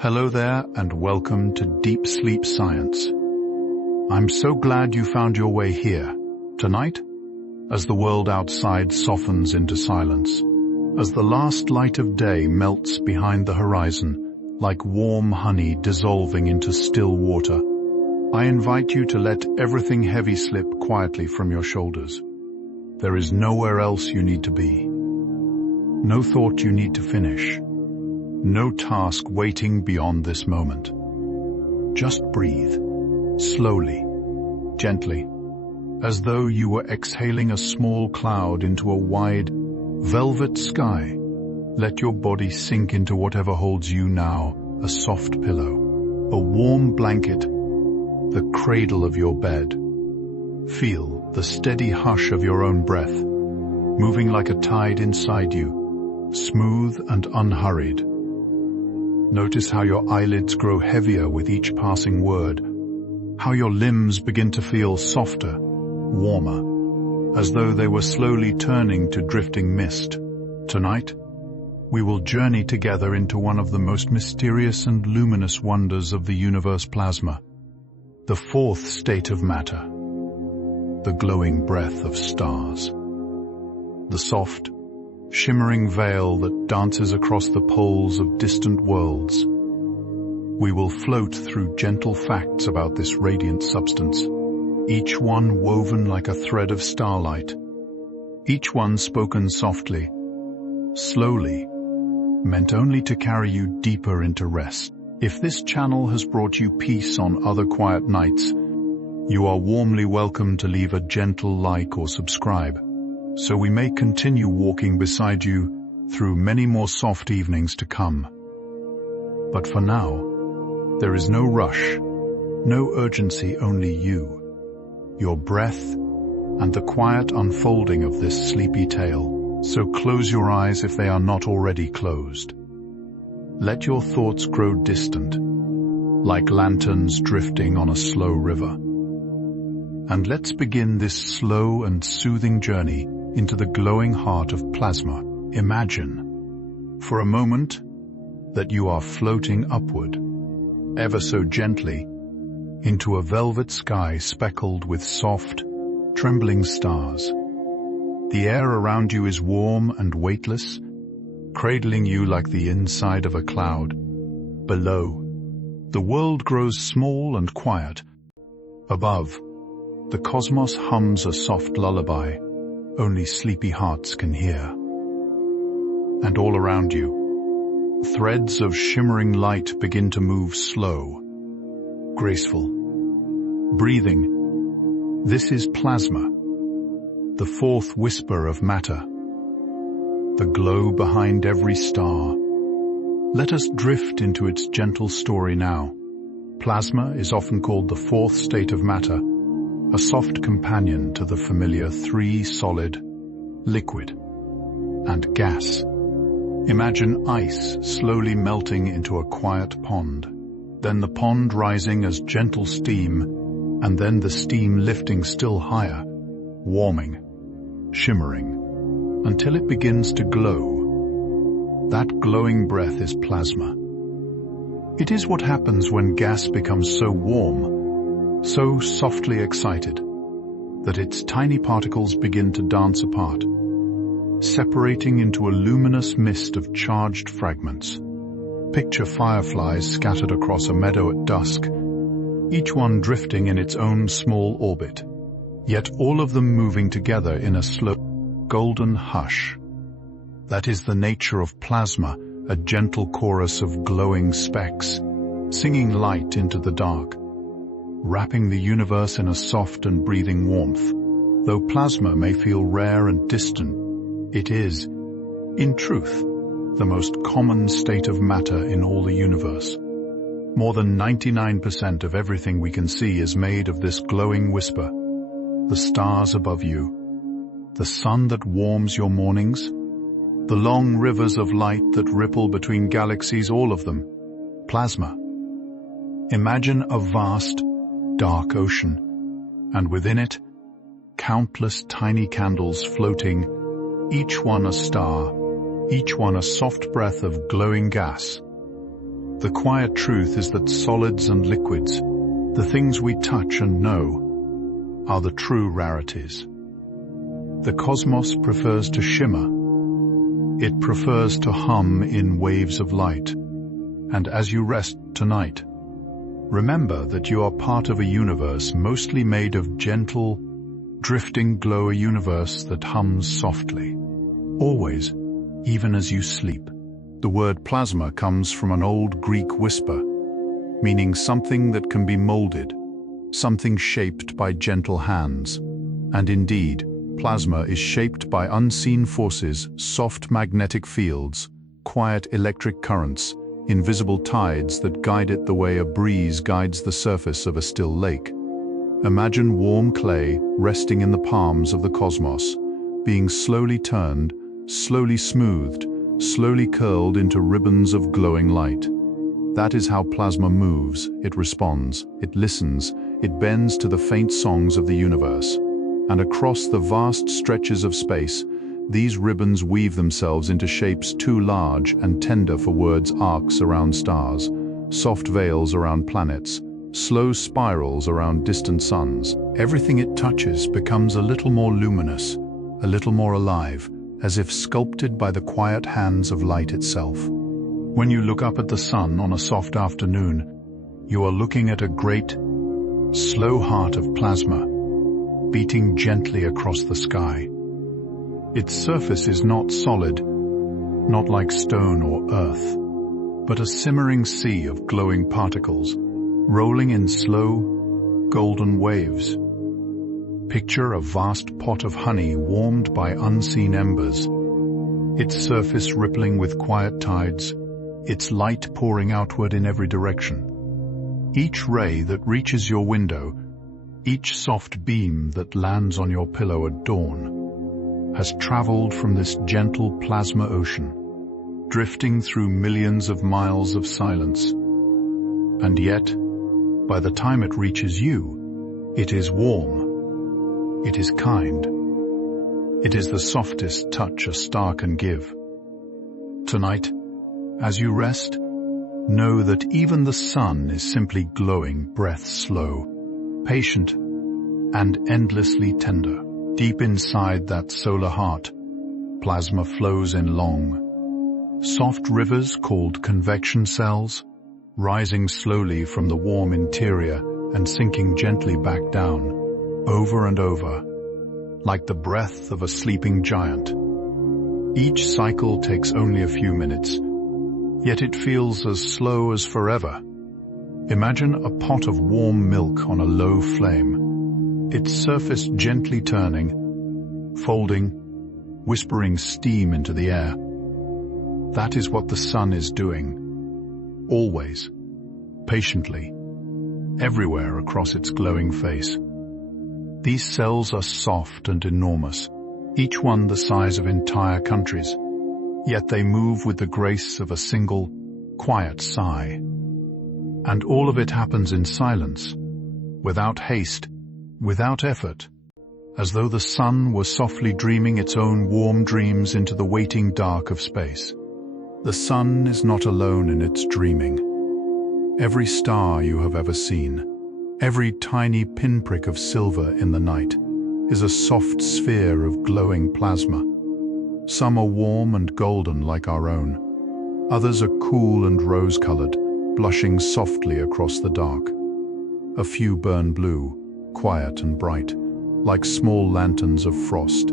Hello there and welcome to Deep Sleep Science. I'm so glad you found your way here. Tonight, as the world outside softens into silence, as the last light of day melts behind the horizon, like warm honey dissolving into still water, I invite you to let everything heavy slip quietly from your shoulders. There is nowhere else you need to be. No thought you need to finish. No task waiting beyond this moment. Just breathe, slowly, gently, as though you were exhaling a small cloud into a wide, velvet sky. Let your body sink into whatever holds you now, a soft pillow, a warm blanket, the cradle of your bed. Feel the steady hush of your own breath, moving like a tide inside you, smooth and unhurried. Notice how your eyelids grow heavier with each passing word, how your limbs begin to feel softer, warmer, as though they were slowly turning to drifting mist. Tonight, we will journey together into one of the most mysterious and luminous wonders of the universe, plasma, the fourth state of matter, the glowing breath of stars, the soft, shimmering veil that dances across the poles of distant worlds. We will float through gentle facts about this radiant substance, each one woven like a thread of starlight, each one spoken softly, slowly, meant only to carry you deeper into rest. If this channel has brought you peace on other quiet nights, you are warmly welcome to leave a gentle like or subscribe, so we may continue walking beside you through many more soft evenings to come. But for now, there is no rush, no urgency, only you, your breath, and the quiet unfolding of this sleepy tale. So close your eyes if they are not already closed. Let your thoughts grow distant, like lanterns drifting on a slow river. And let's begin this slow and soothing journey into the glowing heart of plasma. Imagine, for a moment, that you are floating upward, ever so gently, into a velvet sky speckled with soft, trembling stars. The air around you is warm and weightless, cradling you like the inside of a cloud. Below, the world grows small and quiet. Above, the cosmos hums a soft lullaby only sleepy hearts can hear. And all around you, threads of shimmering light begin to move slow, graceful, breathing. This is plasma, the fourth whisper of matter, the glow behind every star. Let us drift into its gentle story now. Plasma is often called the fourth state of matter, a soft companion to the familiar three: solid, liquid, and gas. Imagine ice slowly melting into a quiet pond, then the pond rising as gentle steam, and then the steam lifting still higher, warming, shimmering, until it begins to glow. That glowing breath is plasma. It is what happens when gas becomes so warm, so softly excited, that its tiny particles begin to dance apart, separating into a luminous mist of charged fragments. Picture fireflies scattered across a meadow at dusk, each one drifting in its own small orbit, yet all of them moving together in a slow, golden hush. That is the nature of plasma, a gentle chorus of glowing specks, singing light into the dark, wrapping the universe in a soft and breathing warmth. Though plasma may feel rare and distant, it is, in truth, the most common state of matter in all the universe. More than 99% of everything we can see is made of this glowing whisper. The stars above you, the sun that warms your mornings, the long rivers of light that ripple between galaxies, all of them, plasma. Imagine a vast, dark ocean, and within it, countless tiny candles floating, each one a star, each one a soft breath of glowing gas. The quiet truth is that solids and liquids, the things we touch and know, are the true rarities. The cosmos prefers to shimmer. It prefers to hum in waves of light. And as you rest tonight, remember that you are part of a universe mostly made of gentle, drifting glow, a universe that hums softly, always, even as you sleep. The word plasma comes from an old Greek whisper, meaning something that can be molded, something shaped by gentle hands. And indeed, plasma is shaped by unseen forces, soft magnetic fields, quiet electric currents, invisible tides that guide it the way a breeze guides the surface of a still lake. Imagine warm clay resting in the palms of the cosmos, being slowly turned, slowly smoothed, slowly curled into ribbons of glowing light. That is how plasma moves. It responds, it listens, it bends to the faint songs of the universe. And across the vast stretches of space, these ribbons weave themselves into shapes too large and tender for words: arcs around stars, soft veils around planets, slow spirals around distant suns. Everything it touches becomes a little more luminous, a little more alive, as if sculpted by the quiet hands of light itself. When you look up at the sun on a soft afternoon, you are looking at a great, slow heart of plasma, beating gently across the sky. Its surface is not solid, not like stone or earth, but a simmering sea of glowing particles, rolling in slow, golden waves. Picture a vast pot of honey warmed by unseen embers, its surface rippling with quiet tides, its light pouring outward in every direction. Each ray that reaches your window, each soft beam that lands on your pillow at dawn, has traveled from this gentle plasma ocean, drifting through millions of miles of silence. And yet, by the time it reaches you, it is warm. It is kind. It is the softest touch a star can give. Tonight, as you rest, know that even the sun is simply glowing, breath slow, patient, and endlessly tender. Deep inside that solar heart, plasma flows in long, soft rivers called convection cells, rising slowly from the warm interior and sinking gently back down, over and over, like the breath of a sleeping giant. Each cycle takes only a few minutes, yet it feels as slow as forever. Imagine a pot of warm milk on a low flame, its surface gently turning, folding, whispering steam into the air. That is what the sun is doing, always, patiently, everywhere across its glowing face. These cells are soft and enormous, each one the size of entire countries, yet they move with the grace of a single, quiet sigh. And all of it happens in silence, without haste, without effort, as though the sun were softly dreaming its own warm dreams into the waiting dark of space. The sun is not alone in its dreaming. Every star you have ever seen, every tiny pinprick of silver in the night, is a soft sphere of glowing plasma. Some are warm and golden like our own. Others are cool and rose-colored, blushing softly across the dark. A few burn blue, quiet and bright, like small lanterns of frost,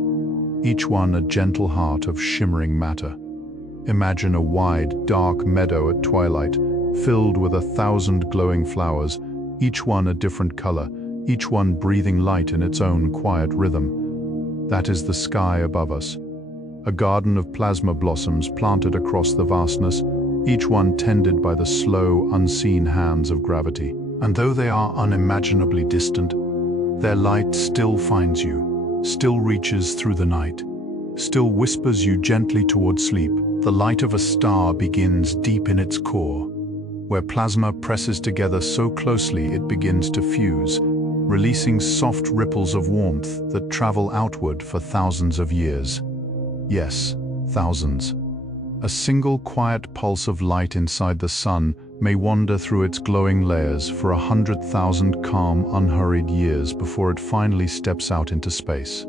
each one a gentle heart of shimmering matter. Imagine a wide, dark meadow at twilight, filled with 1,000 glowing flowers, each one a different color, each one breathing light in its own quiet rhythm. That is the sky above us. A garden of plasma blossoms planted across the vastness, each one tended by the slow, unseen hands of gravity. And though they are unimaginably distant, their light still finds you, still reaches through the night, still whispers you gently toward sleep. The light of a star begins deep in its core, where plasma presses together so closely it begins to fuse, releasing soft ripples of warmth that travel outward for thousands of years. Yes, thousands. A single quiet pulse of light inside the sun may wander through its glowing layers for 100,000 calm, unhurried years before it finally steps out into space.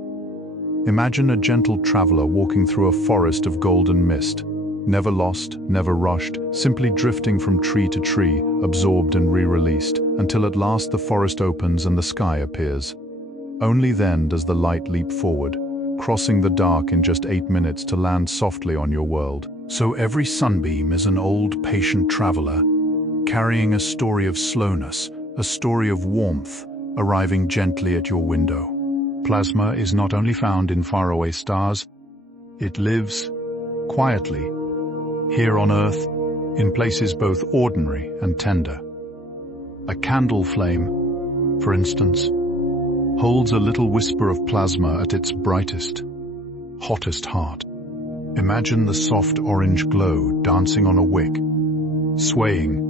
Imagine a gentle traveler walking through a forest of golden mist, never lost, never rushed, simply drifting from tree to tree, absorbed and re-released, until at last the forest opens and the sky appears. Only then does the light leap forward, crossing the dark in just 8 minutes to land softly on your world. So every sunbeam is an old, patient traveler, carrying a story of slowness, a story of warmth, arriving gently at your window. Plasma is not only found in faraway stars, it lives quietly, here on Earth, in places both ordinary and tender. A candle flame, for instance, holds a little whisper of plasma at its brightest, hottest heart. Imagine the soft orange glow dancing on a wick, swaying,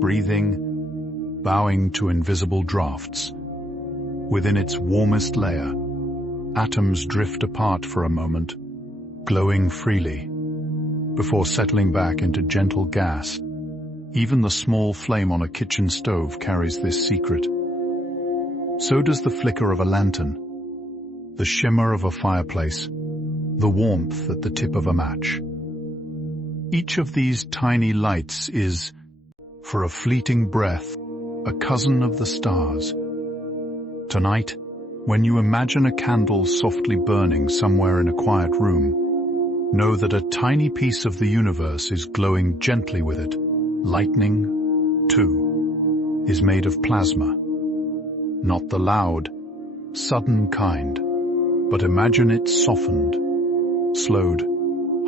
breathing, bowing to invisible drafts. Within its warmest layer, atoms drift apart for a moment, glowing freely, before settling back into gentle gas. Even the small flame on a kitchen stove carries this secret. So does the flicker of a lantern, the shimmer of a fireplace, the warmth at the tip of a match. Each of these tiny lights is, for a fleeting breath, a cousin of the stars. Tonight, when you imagine a candle softly burning somewhere in a quiet room, know that a tiny piece of the universe is glowing gently with it. Lightning, too, is made of plasma. Not the loud, sudden kind, but imagine it softened, slowed,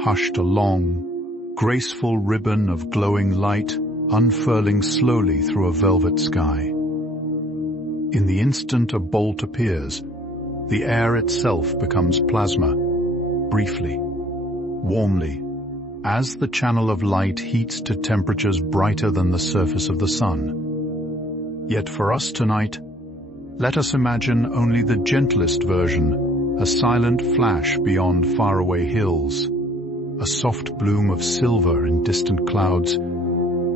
hushed, a long, graceful ribbon of glowing light unfurling slowly through a velvet sky. In the instant a bolt appears, the air itself becomes plasma, briefly, warmly, as the channel of light heats to temperatures brighter than the surface of the sun. Yet for us tonight, let us imagine only the gentlest version, a silent flash beyond faraway hills, a soft bloom of silver in distant clouds,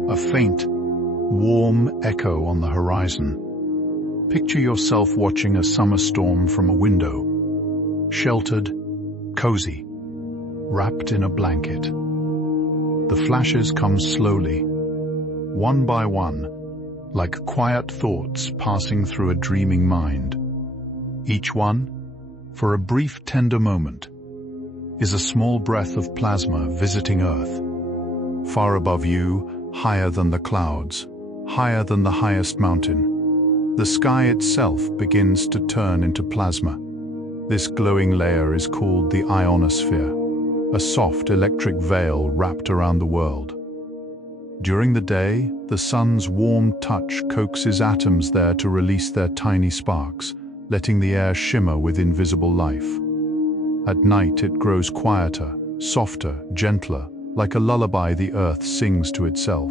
a faint, warm echo on the horizon. Picture yourself watching a summer storm from a window, sheltered, cozy, wrapped in a blanket. The flashes come slowly, one by one, like quiet thoughts passing through a dreaming mind. Each one, for a brief tender moment, is a small breath of plasma visiting Earth. Far above you, higher than the clouds, higher than the highest mountain, the sky itself begins to turn into plasma. This glowing layer is called the ionosphere, a soft electric veil wrapped around the world. During the day, the sun's warm touch coaxes atoms there to release their tiny sparks, letting the air shimmer with invisible life. At night it grows quieter, softer, gentler, like a lullaby the earth sings to itself.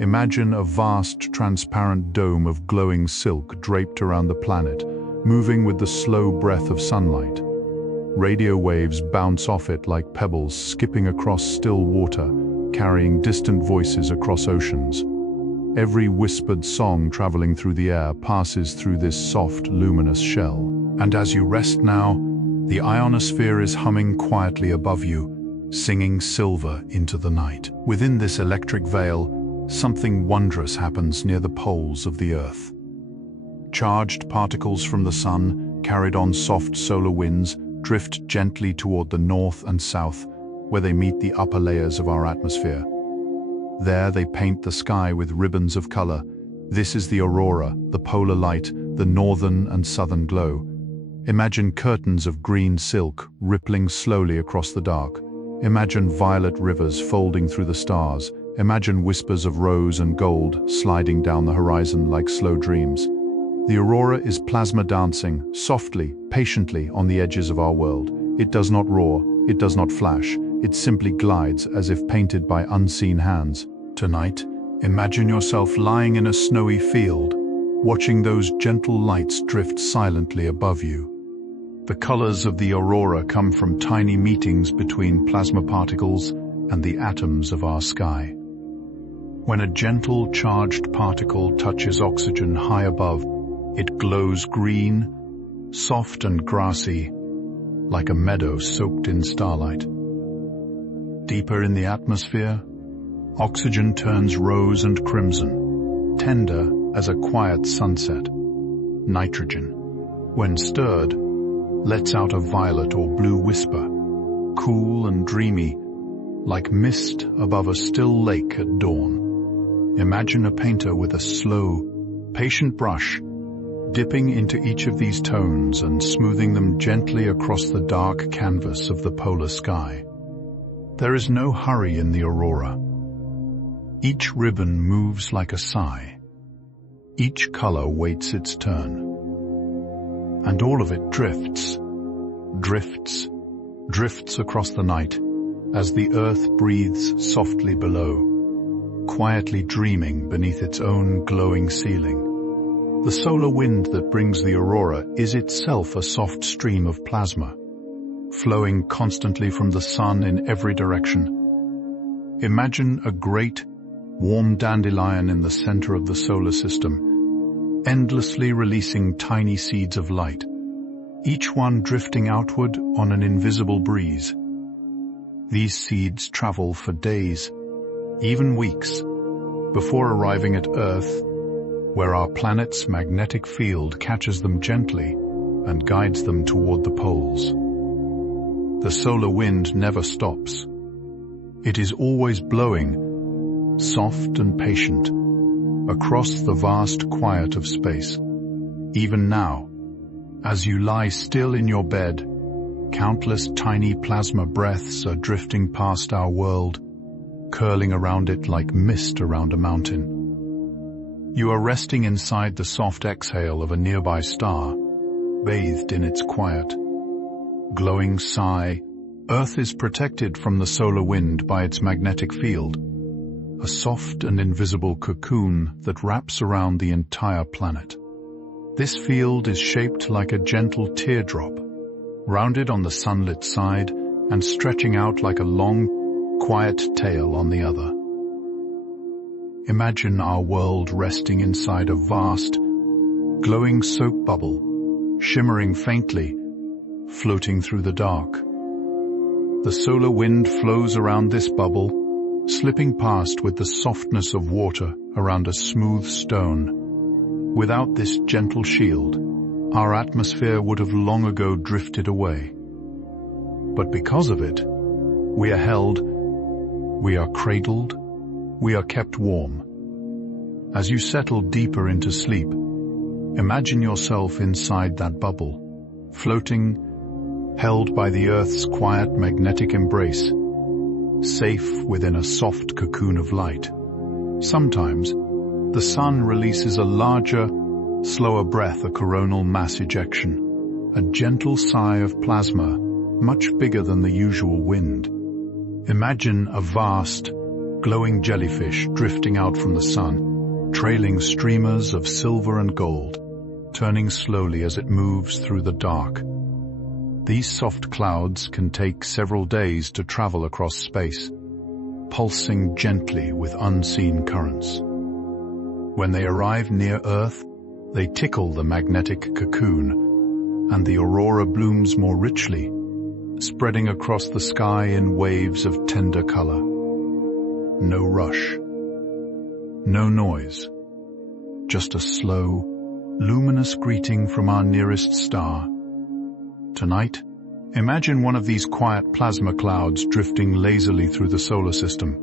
Imagine a vast, transparent dome of glowing silk draped around the planet, moving with the slow breath of sunlight. Radio waves bounce off it like pebbles skipping across still water, carrying distant voices across oceans. Every whispered song traveling through the air passes through this soft, luminous shell. And as you rest now, the ionosphere is humming quietly above you, singing silver into the night. Within this electric veil, something wondrous happens near the poles of the Earth. Charged particles from the sun, carried on soft solar winds, drift gently toward the north and south, where they meet the upper layers of our atmosphere. There they paint the sky with ribbons of color. This is the aurora, the polar light, the northern and southern glow. Imagine curtains of green silk rippling slowly across the dark. Imagine violet rivers folding through the stars. Imagine whispers of rose and gold sliding down the horizon like slow dreams. The aurora is plasma dancing, softly, patiently on the edges of our world. It does not roar, it does not flash, it simply glides as if painted by unseen hands. Tonight, imagine yourself lying in a snowy field, watching those gentle lights drift silently above you. The colors of the aurora come from tiny meetings between plasma particles and the atoms of our sky. When a gentle, charged particle touches oxygen high above, it glows green, soft and grassy, like a meadow soaked in starlight. Deeper in the atmosphere, oxygen turns rose and crimson, tender as a quiet sunset. Nitrogen, when stirred, lets out a violet or blue whisper, cool and dreamy, like mist above a still lake at dawn. Imagine a painter with a slow, patient brush, dipping into each of these tones and smoothing them gently across the dark canvas of the polar sky. There is no hurry in the aurora. Each ribbon moves like a sigh. Each color waits its turn. And all of it drifts across the night as the earth breathes softly below, quietly dreaming beneath its own glowing ceiling. The solar wind that brings the aurora is itself a soft stream of plasma, flowing constantly from the sun in every direction. Imagine a great, warm dandelion in the center of the solar system, endlessly releasing tiny seeds of light, each one drifting outward on an invisible breeze. These seeds travel for days, even weeks, before arriving at Earth, where our planet's magnetic field catches them gently and guides them toward the poles. The solar wind never stops. It is always blowing, soft and patient, across the vast quiet of space. Even now, as you lie still in your bed, countless tiny plasma breaths are drifting past our world, curling around it like mist around a mountain. You are resting inside the soft exhale of a nearby star, bathed in its quiet, glowing sigh. Earth is protected from the solar wind by its magnetic field, a soft and invisible cocoon that wraps around the entire planet. This field is shaped like a gentle teardrop, rounded on the sunlit side and stretching out like a long, quiet tail on the other. Imagine our world resting inside a vast, glowing soap bubble, shimmering faintly, floating through the dark. The solar wind flows around this bubble, slipping past with the softness of water around a smooth stone. Without this gentle shield, our atmosphere would have long ago drifted away. But because of it, we are held, we are cradled, we are kept warm. As you settle deeper into sleep, imagine yourself inside that bubble, floating, held by the Earth's quiet magnetic embrace, safe within a soft cocoon of light. Sometimes, the sun releases a larger, slower breath, a coronal mass ejection, a gentle sigh of plasma, much bigger than the usual wind. Imagine a vast, glowing jellyfish drifting out from the sun, trailing streamers of silver and gold, turning slowly as it moves through the dark. These soft clouds can take several days to travel across space, pulsing gently with unseen currents. When they arrive near Earth, they tickle the magnetic cocoon, and the aurora blooms more richly, spreading across the sky in waves of tender color. No rush, no noise, just a slow, luminous greeting from our nearest star. Tonight, imagine one of these quiet plasma clouds drifting lazily through the solar system,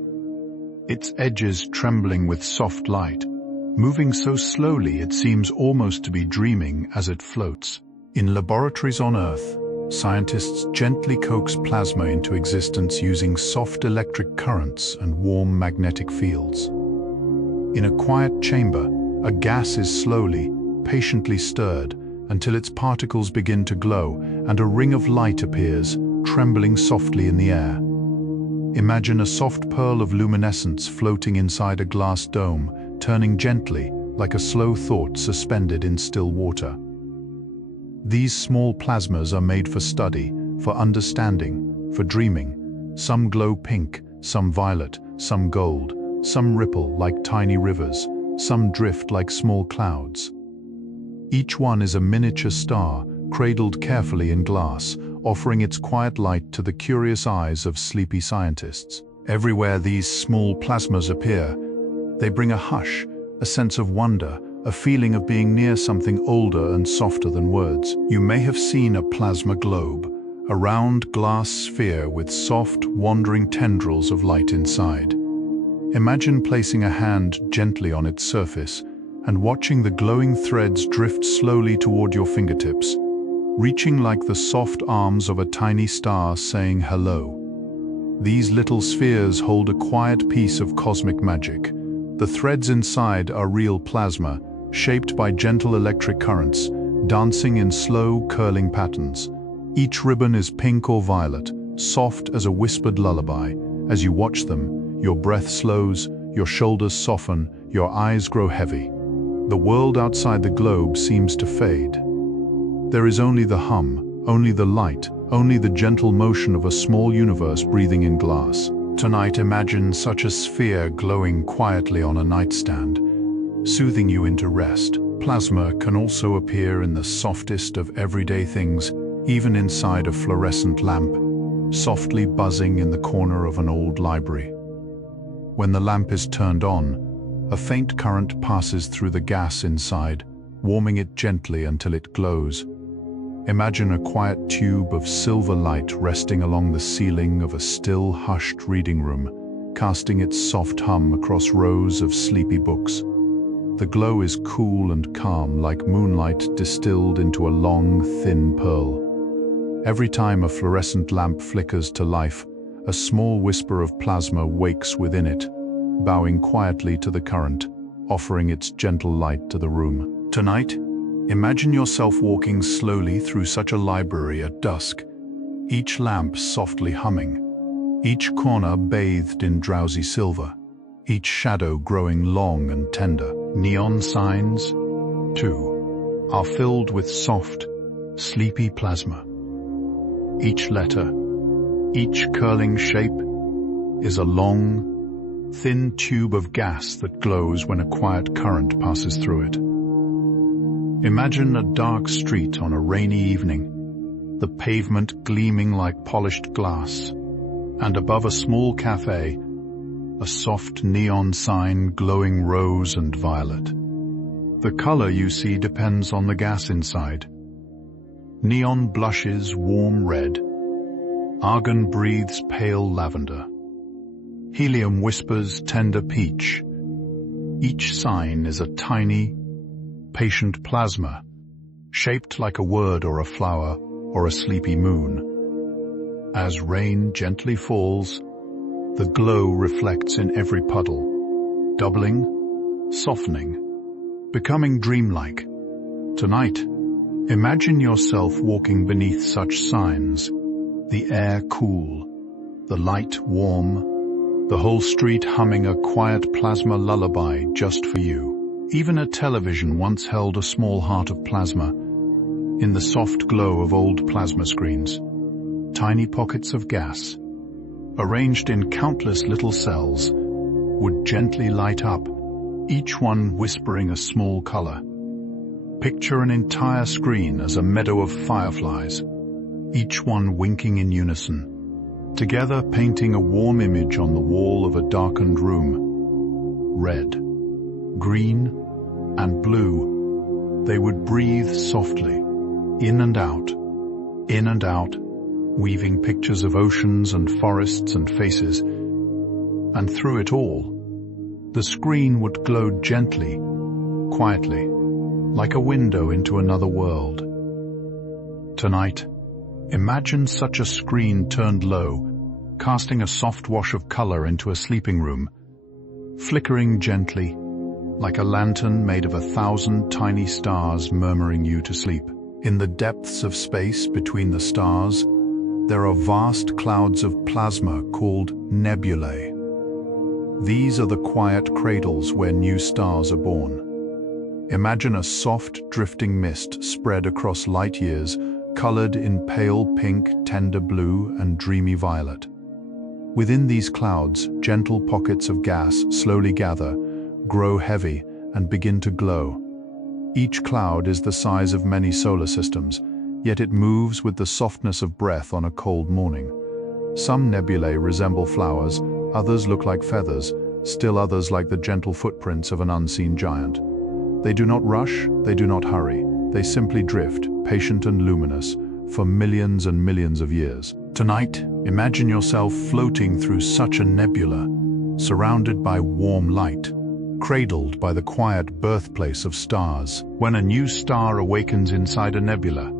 its edges trembling with soft light, moving so slowly it seems almost to be dreaming as it floats. In laboratories on Earth, scientists gently coax plasma into existence using soft electric currents and warm magnetic fields. In a quiet chamber, a gas is slowly, patiently stirred until its particles begin to glow and a ring of light appears, trembling softly in the air. Imagine a soft pearl of luminescence floating inside a glass dome, turning gently like a slow thought suspended in still water. These small plasmas are made for study, for understanding, for dreaming. Some glow pink, some violet, some gold, Some ripple like tiny rivers, some drift like small clouds. Each one is a miniature star, cradled carefully in glass, offering its quiet light to the curious eyes of sleepy scientists. Everywhere these small plasmas appear, they bring a hush, a sense of wonder, a feeling of being near something older and softer than words. You may have seen a plasma globe, a round glass sphere with soft, wandering tendrils of light inside. Imagine placing a hand gently on its surface and watching the glowing threads drift slowly toward your fingertips, reaching like the soft arms of a tiny star saying hello. These little spheres hold a quiet piece of cosmic magic. The threads inside are real plasma, shaped by gentle electric currents, dancing in slow, curling patterns. Each ribbon is pink or violet, soft as a whispered lullaby. As you watch them, your breath slows, your shoulders soften, your eyes grow heavy. The world outside the globe seems to fade. There is only the hum, only the light, only the gentle motion of a small universe breathing in glass. Tonight, imagine such a sphere glowing quietly on a nightstand, soothing you into rest. Plasma can also appear in the softest of everyday things, even inside a fluorescent lamp, softly buzzing in the corner of an old library. When the lamp is turned on, a faint current passes through the gas inside, warming it gently until it glows. Imagine a quiet tube of silver light resting along the ceiling of a still, hushed reading room, casting its soft hum across rows of sleepy books. The glow is cool and calm, like moonlight distilled into a long, thin pearl. Every time a fluorescent lamp flickers to life, a small whisper of plasma wakes within it, bowing quietly to the current, offering its gentle light to the room. Tonight, imagine yourself walking slowly through such a library at dusk, each lamp softly humming, each corner bathed in drowsy silver, each shadow growing long and tender. Neon signs, too, are filled with soft, sleepy plasma. Each letter, each curling shape, is a long, thin tube of gas that glows when a quiet current passes through it. Imagine a dark street on a rainy evening, the pavement gleaming like polished glass, and above a small cafe, a soft neon sign glowing rose and violet. The color you see depends on the gas inside. Neon blushes warm red, argon breathes pale lavender, helium whispers tender peach. Each sign is a tiny, patient plasma, shaped like a word or a flower or a sleepy moon. As rain gently falls, the glow reflects in every puddle, doubling, softening, becoming dreamlike. Tonight, imagine yourself walking beneath such signs, the air cool, the light warm, the whole street humming a quiet plasma lullaby just for you. Even a television once held a small heart of plasma, in the soft glow of old plasma screens. Tiny pockets of gas, arranged in countless little cells, would gently light up, each one whispering a small color. Picture an entire screen as a meadow of fireflies, each one winking in unison, together painting a warm image on the wall of a darkened room. Red, green, and blue, they would breathe softly, in and out, weaving pictures of oceans and forests and faces, and through it all, the screen would glow gently, quietly, like a window into another world. Tonight, imagine such a screen turned low, casting a soft wash of color into a sleeping room, flickering gently, like a lantern made of 1,000 tiny stars murmuring you to sleep. In the depths of space between the stars, there are vast clouds of plasma called nebulae. These are the quiet cradles where new stars are born. Imagine a soft, drifting mist spread across light years, colored in pale pink, tender blue, and dreamy violet. Within these clouds, gentle pockets of gas slowly gather, grow heavy, and begin to glow. Each cloud is the size of many solar systems, yet it moves with the softness of breath on a cold morning. Some nebulae resemble flowers, others look like feathers, still others like the gentle footprints of an unseen giant. They do not rush, they do not hurry, they simply drift, patient and luminous, for millions and millions of years. Tonight, imagine yourself floating through such a nebula, surrounded by warm light, cradled by the quiet birthplace of stars. When a new star awakens inside a nebula,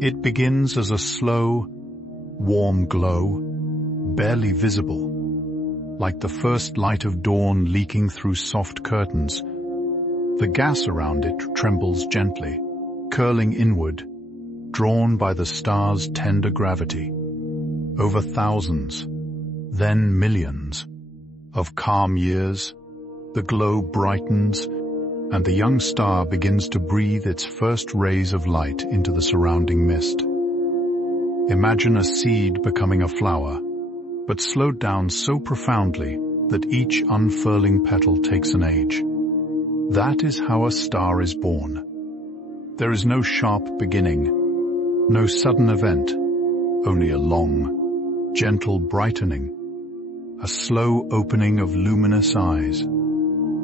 it begins as a slow, warm glow, barely visible, like the first light of dawn leaking through soft curtains. The gas around it trembles gently, curling inward, drawn by the star's tender gravity. Over thousands, then millions, of calm years, the glow brightens, and the young star begins to breathe its first rays of light into the surrounding mist. Imagine a seed becoming a flower, but slowed down so profoundly that each unfurling petal takes an age. That is how a star is born. There is no sharp beginning, no sudden event, only a long, gentle brightening, a slow opening of luminous eyes.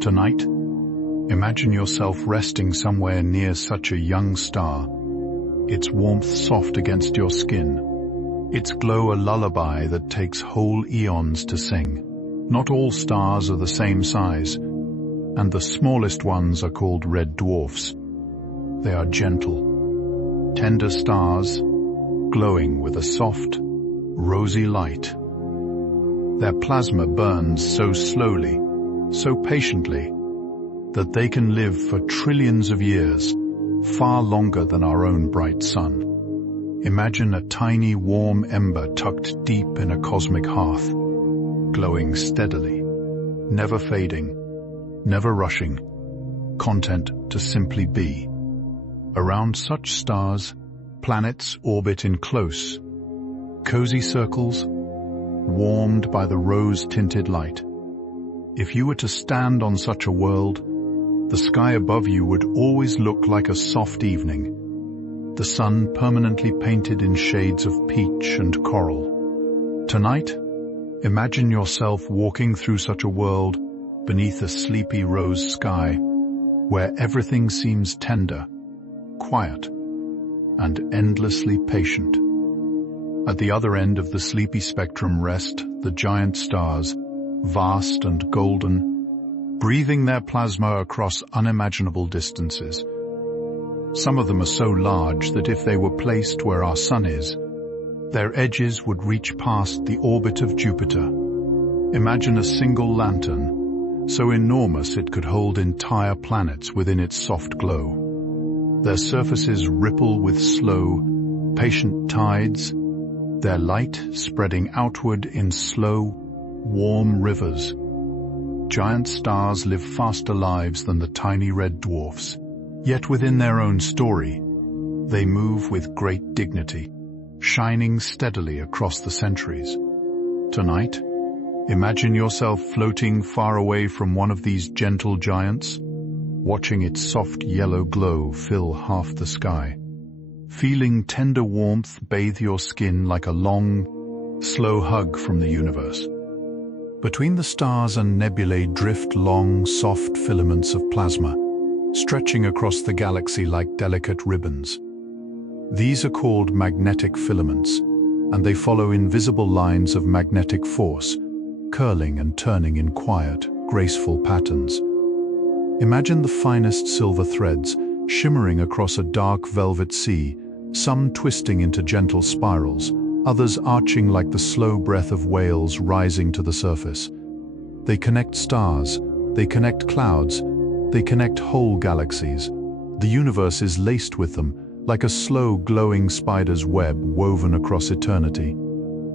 Tonight, imagine yourself resting somewhere near such a young star, its warmth soft against your skin, its glow a lullaby that takes whole eons to sing. Not all stars are the same size, and the smallest ones are called red dwarfs. They are gentle, tender stars, glowing with a soft, rosy light. Their plasma burns so slowly, so patiently, that they can live for trillions of years, far longer than our own bright sun. Imagine a tiny warm ember tucked deep in a cosmic hearth, glowing steadily, never fading, never rushing, content to simply be. Around such stars, planets orbit in close, cozy circles, warmed by the rose-tinted light. If you were to stand on such a world, the sky above you would always look like a soft evening, the sun permanently painted in shades of peach and coral. Tonight, imagine yourself walking through such a world beneath a sleepy rose sky, where everything seems tender, quiet, and endlessly patient. At the other end of the sleepy spectrum rest the giant stars, vast and golden, breathing their plasma across unimaginable distances. Some of them are so large that if they were placed where our sun is, their edges would reach past the orbit of Jupiter. Imagine a single lantern, so enormous it could hold entire planets within its soft glow. Their surfaces ripple with slow, patient tides, their light spreading outward in slow, warm rivers. Giant stars live faster lives than the tiny red dwarfs, yet within their own story, they move with great dignity, shining steadily across the centuries. Tonight, imagine yourself floating far away from one of these gentle giants, watching its soft yellow glow fill half the sky. Feeling tender warmth bathe your skin like a long, slow hug from the universe. Between the stars and nebulae drift long, soft filaments of plasma, stretching across the galaxy like delicate ribbons. These are called magnetic filaments, and they follow invisible lines of magnetic force, curling and turning in quiet, graceful patterns. Imagine the finest silver threads shimmering across a dark velvet sea, some twisting into gentle spirals, others arching like the slow breath of whales rising to the surface. They connect stars, they connect clouds, they connect whole galaxies. The universe is laced with them, like a slow, glowing spider's web woven across eternity.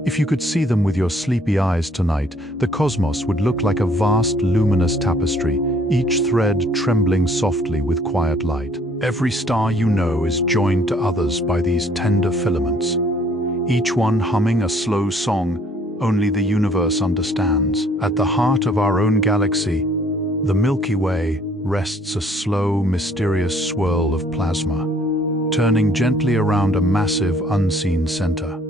If you could see them with your sleepy eyes tonight, the cosmos would look like a vast, luminous tapestry, each thread trembling softly with quiet light. Every star you know is joined to others by these tender filaments, each one humming a slow song, only the universe understands. At the heart of our own galaxy, the Milky Way, rests a slow, mysterious swirl of plasma, turning gently around a massive, unseen center.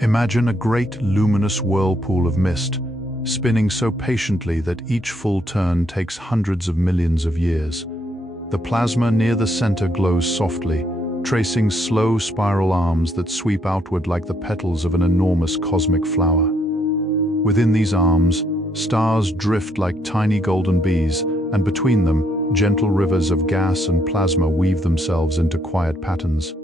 Imagine a great, luminous whirlpool of mist, spinning so patiently that each full turn takes hundreds of millions of years. The plasma near the center glows softly, tracing slow spiral arms that sweep outward like the petals of an enormous cosmic flower. Within these arms, stars drift like tiny golden bees, and between them, gentle rivers of gas and plasma weave themselves into quiet patterns.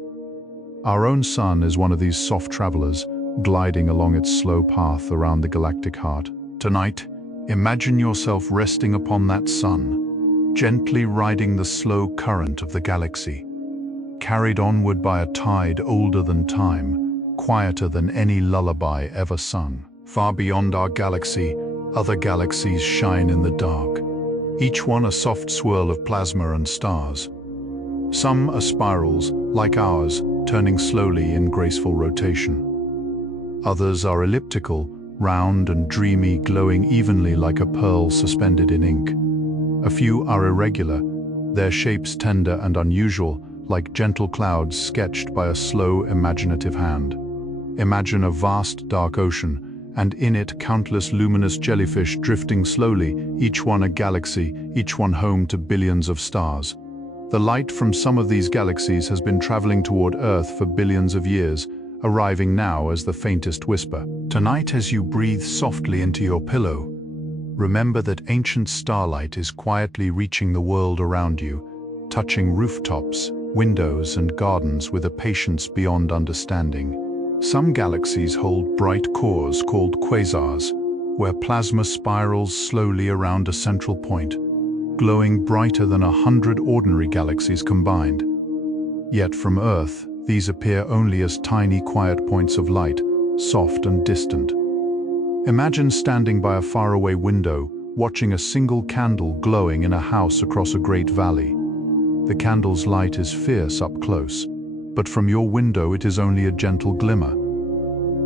Our own sun is one of these soft travelers, gliding along its slow path around the galactic heart. Tonight, imagine yourself resting upon that sun, gently riding the slow current of the galaxy, carried onward by a tide older than time, quieter than any lullaby ever sung. Far beyond our galaxy, other galaxies shine in the dark, each one a soft swirl of plasma and stars. Some are spirals, like ours, turning slowly in graceful rotation. Others are elliptical, round and dreamy, glowing evenly like a pearl suspended in ink. A few are irregular, their shapes tender and unusual, like gentle clouds sketched by a slow, imaginative hand. Imagine a vast, dark ocean, and in it countless luminous jellyfish drifting slowly, each one a galaxy, each one home to billions of stars. The light from some of these galaxies has been traveling toward Earth for billions of years, arriving now as the faintest whisper. Tonight, as you breathe softly into your pillow, remember that ancient starlight is quietly reaching the world around you, touching rooftops, windows, and gardens with a patience beyond understanding. Some galaxies hold bright cores called quasars, where plasma spirals slowly around a central point, glowing brighter than 100 ordinary galaxies combined. Yet from Earth, these appear only as tiny, quiet points of light, soft and distant. Imagine standing by a faraway window, watching a single candle glowing in a house across a great valley. The candle's light is fierce up close, but from your window it is only a gentle glimmer.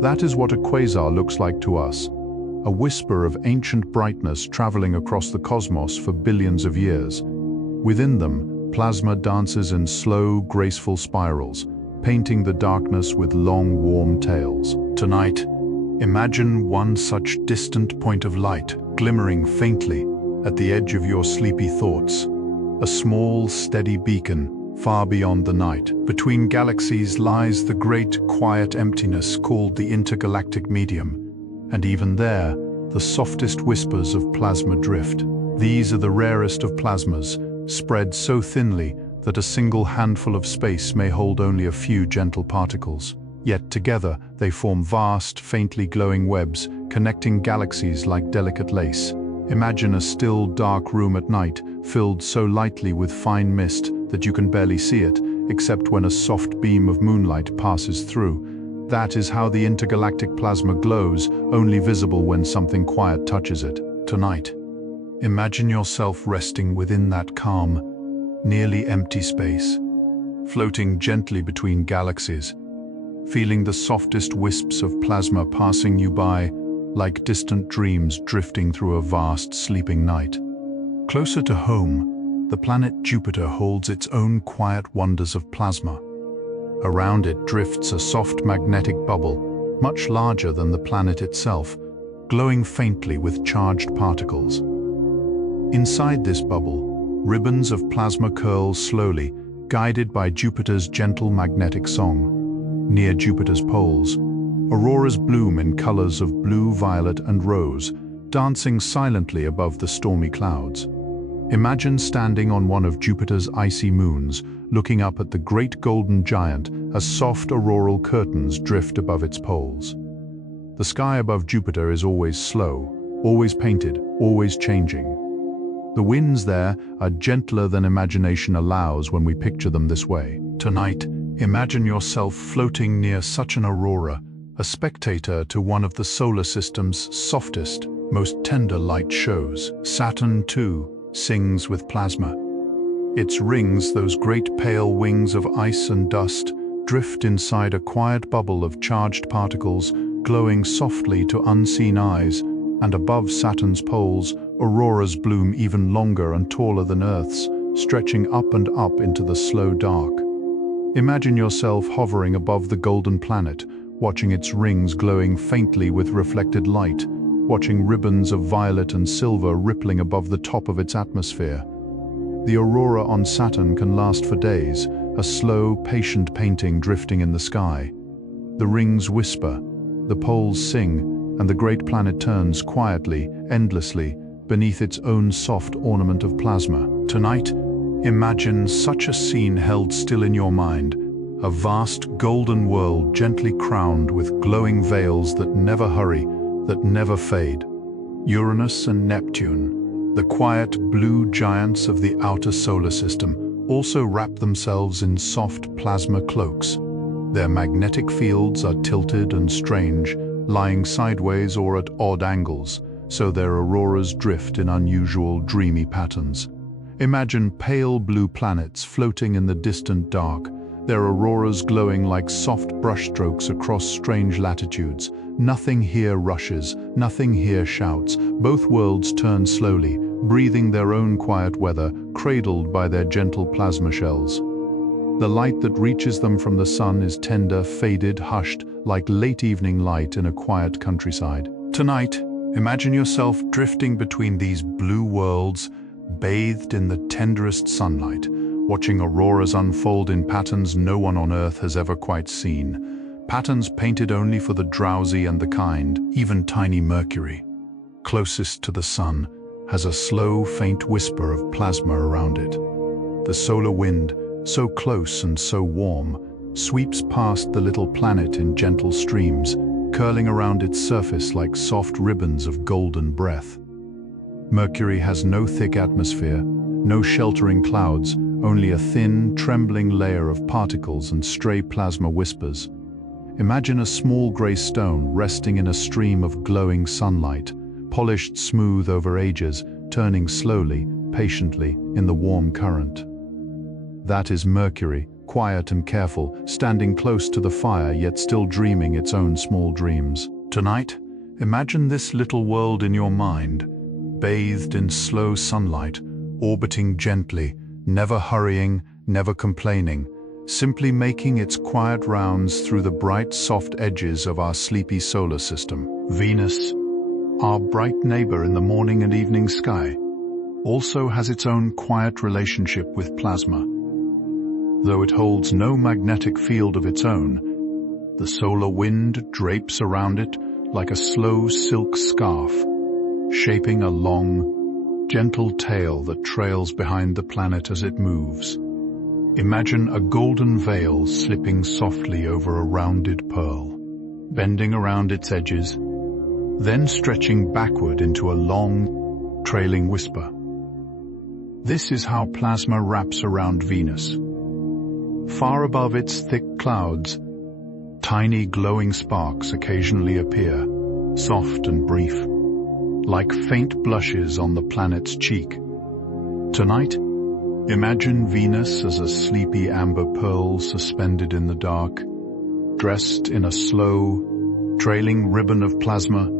That is what a quasar looks like to us, a whisper of ancient brightness traveling across the cosmos for billions of years. Within them, plasma dances in slow, graceful spirals, painting the darkness with long, warm tails. Tonight, imagine one such distant point of light, glimmering faintly at the edge of your sleepy thoughts, a small, steady beacon far beyond the night. Between galaxies lies the great, quiet emptiness called the intergalactic medium, and even there, the softest whispers of plasma drift. These are the rarest of plasmas, spread so thinly that a single handful of space may hold only a few gentle particles. Yet together, they form vast, faintly glowing webs, connecting galaxies like delicate lace. Imagine a still, dark room at night, filled so lightly with fine mist that you can barely see it, except when a soft beam of moonlight passes through. That is how the intergalactic plasma glows, only visible when something quiet touches it. Tonight, imagine yourself resting within that calm, nearly empty space, floating gently between galaxies, feeling the softest wisps of plasma passing you by, like distant dreams drifting through a vast, sleeping night. Closer to home, the planet Jupiter holds its own quiet wonders of plasma. Around it drifts a soft magnetic bubble, much larger than the planet itself, glowing faintly with charged particles. Inside this bubble, ribbons of plasma curl slowly, guided by Jupiter's gentle magnetic song. Near Jupiter's poles, auroras bloom in colors of blue, violet, and rose, dancing silently above the stormy clouds. Imagine standing on one of Jupiter's icy moons, looking up at the great golden giant as soft auroral curtains drift above its poles. The sky above Jupiter is always slow, always painted, always changing. The winds there are gentler than imagination allows when we picture them this way. Tonight, imagine yourself floating near such an aurora, a spectator to one of the solar system's softest, most tender light shows. Saturn, too, sings with plasma. Its rings, those great pale wings of ice and dust, drift inside a quiet bubble of charged particles, glowing softly to unseen eyes, and above Saturn's poles, auroras bloom even longer and taller than Earth's, stretching up and up into the slow dark. Imagine yourself hovering above the golden planet, watching its rings glowing faintly with reflected light, watching ribbons of violet and silver rippling above the top of its atmosphere. The aurora on Saturn can last for days, a slow, patient painting drifting in the sky. The rings whisper, the poles sing, and the great planet turns quietly, endlessly, beneath its own soft ornament of plasma. Tonight, imagine such a scene held still in your mind, a vast golden world gently crowned with glowing veils that never hurry, that never fade. Uranus and Neptune, the quiet blue giants of the outer solar system, also wrap themselves in soft plasma cloaks. Their magnetic fields are tilted and strange, lying sideways or at odd angles, so their auroras drift in unusual, dreamy patterns. Imagine pale blue planets floating in the distant dark, their auroras glowing like soft brushstrokes across strange latitudes. Nothing here rushes, nothing here shouts. Both worlds turn slowly, breathing their own quiet weather, cradled by their gentle plasma shells. The light that reaches them from the sun is tender, faded, hushed, like late evening light in a quiet countryside. Tonight, imagine yourself drifting between these blue worlds, bathed in the tenderest sunlight, watching auroras unfold in patterns no one on Earth has ever quite seen. Patterns painted only for the drowsy and the kind. Even tiny Mercury, closest to the sun, has a slow, faint whisper of plasma around it. The solar wind, so close and so warm, sweeps past the little planet in gentle streams, curling around its surface like soft ribbons of golden breath. Mercury has no thick atmosphere, no sheltering clouds, only a thin, trembling layer of particles and stray plasma whispers. Imagine a small grey stone resting in a stream of glowing sunlight, polished smooth over ages, turning slowly, patiently, in the warm current. That is Mercury, quiet and careful, standing close to the fire yet still dreaming its own small dreams. Tonight, imagine this little world in your mind, bathed in slow sunlight, orbiting gently, never hurrying, never complaining, simply making its quiet rounds through the bright, soft edges of our sleepy solar system. Venus, our bright neighbor in the morning and evening sky, also has its own quiet relationship with plasma. Though it holds no magnetic field of its own, the solar wind drapes around it like a slow silk scarf, shaping a long, gentle tail that trails behind the planet as it moves. Imagine a golden veil slipping softly over a rounded pearl, bending around its edges, then stretching backward into a long, trailing whisper. This is how plasma wraps around Venus. Far above its thick clouds, tiny glowing sparks occasionally appear, soft and brief, like faint blushes on the planet's cheek. Tonight, imagine Venus as a sleepy amber pearl suspended in the dark, dressed in a slow, trailing ribbon of plasma,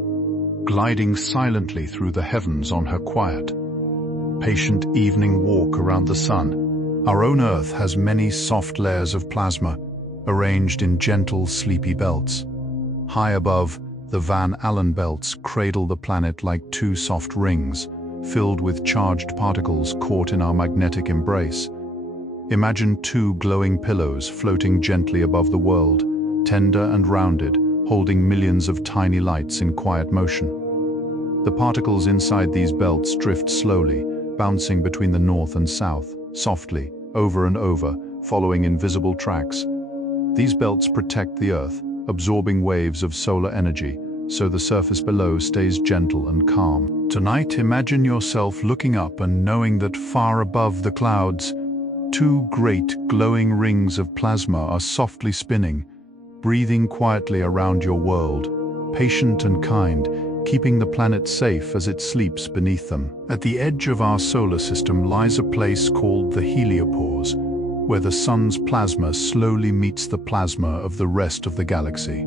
gliding silently through the heavens on her quiet, patient evening walk around the sun. Our own Earth has many soft layers of plasma, arranged in gentle, sleepy belts. High above, the Van Allen belts cradle the planet like two soft rings, filled with charged particles caught in our magnetic embrace. Imagine two glowing pillows floating gently above the world, tender and rounded, holding millions of tiny lights in quiet motion. The particles inside these belts drift slowly, bouncing between the north and south, softly, over and over, following invisible tracks. These belts protect the Earth, absorbing waves of solar energy, so the surface below stays gentle and calm. Tonight, imagine yourself looking up and knowing that far above the clouds, two great glowing rings of plasma are softly spinning, breathing quietly around your world, patient and kind, keeping the planet safe as it sleeps beneath them. At the edge of our solar system lies a place called the heliopause, where the sun's plasma slowly meets the plasma of the rest of the galaxy.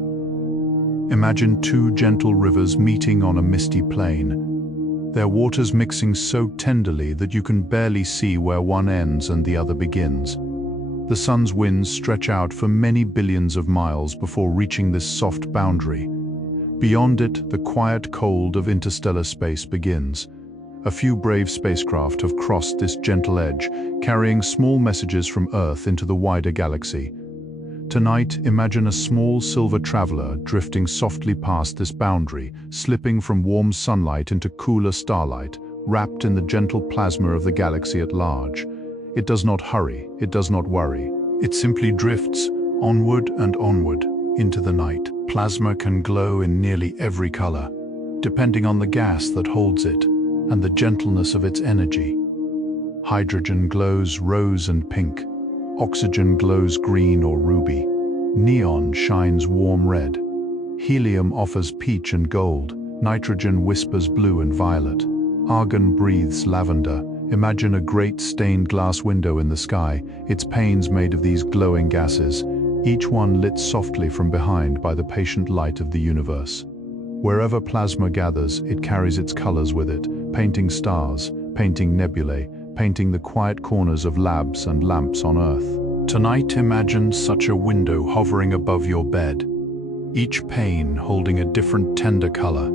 Imagine two gentle rivers meeting on a misty plain, their waters mixing so tenderly that you can barely see where one ends and the other begins. The sun's winds stretch out for many billions of miles before reaching this soft boundary. Beyond it, the quiet cold of interstellar space begins. A few brave spacecraft have crossed this gentle edge, carrying small messages from Earth into the wider galaxy. Tonight, imagine a small silver traveler drifting softly past this boundary, slipping from warm sunlight into cooler starlight, wrapped in the gentle plasma of the galaxy at large. It does not hurry, it does not worry. It simply drifts onward and onward into the night. Plasma can glow in nearly every color, depending on the gas that holds it and the gentleness of its energy. Hydrogen glows rose and pink. Oxygen glows green or ruby. Neon shines warm red. Helium offers peach and gold. Nitrogen whispers blue and violet. Argon breathes lavender. Imagine a great stained glass window in the sky, its panes made of these glowing gases, each one lit softly from behind by the patient light of the universe. Wherever plasma gathers, it carries its colors with it, painting stars, painting nebulae, painting the quiet corners of labs and lamps on Earth. Tonight, imagine such a window hovering above your bed, each pane holding a different tender color,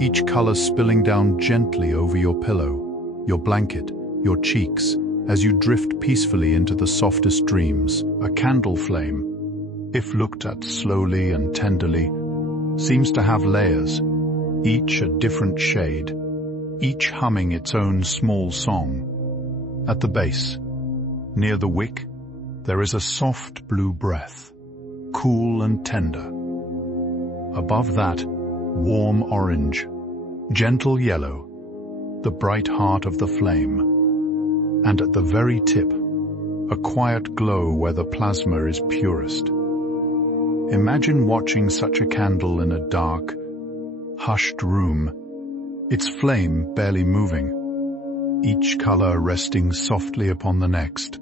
each color spilling down gently over your pillow, your blanket, your cheeks, as you drift peacefully into the softest dreams. A candle flame, if looked at slowly and tenderly, seems to have layers, each a different shade, each humming its own small song. At the base, near the wick, there is a soft blue breath, cool and tender. Above that, warm orange, gentle yellow, the bright heart of the flame. And at the very tip, a quiet glow where the plasma is purest. Imagine watching such a candle in a dark, hushed room, its flame barely moving, each color resting softly upon the next,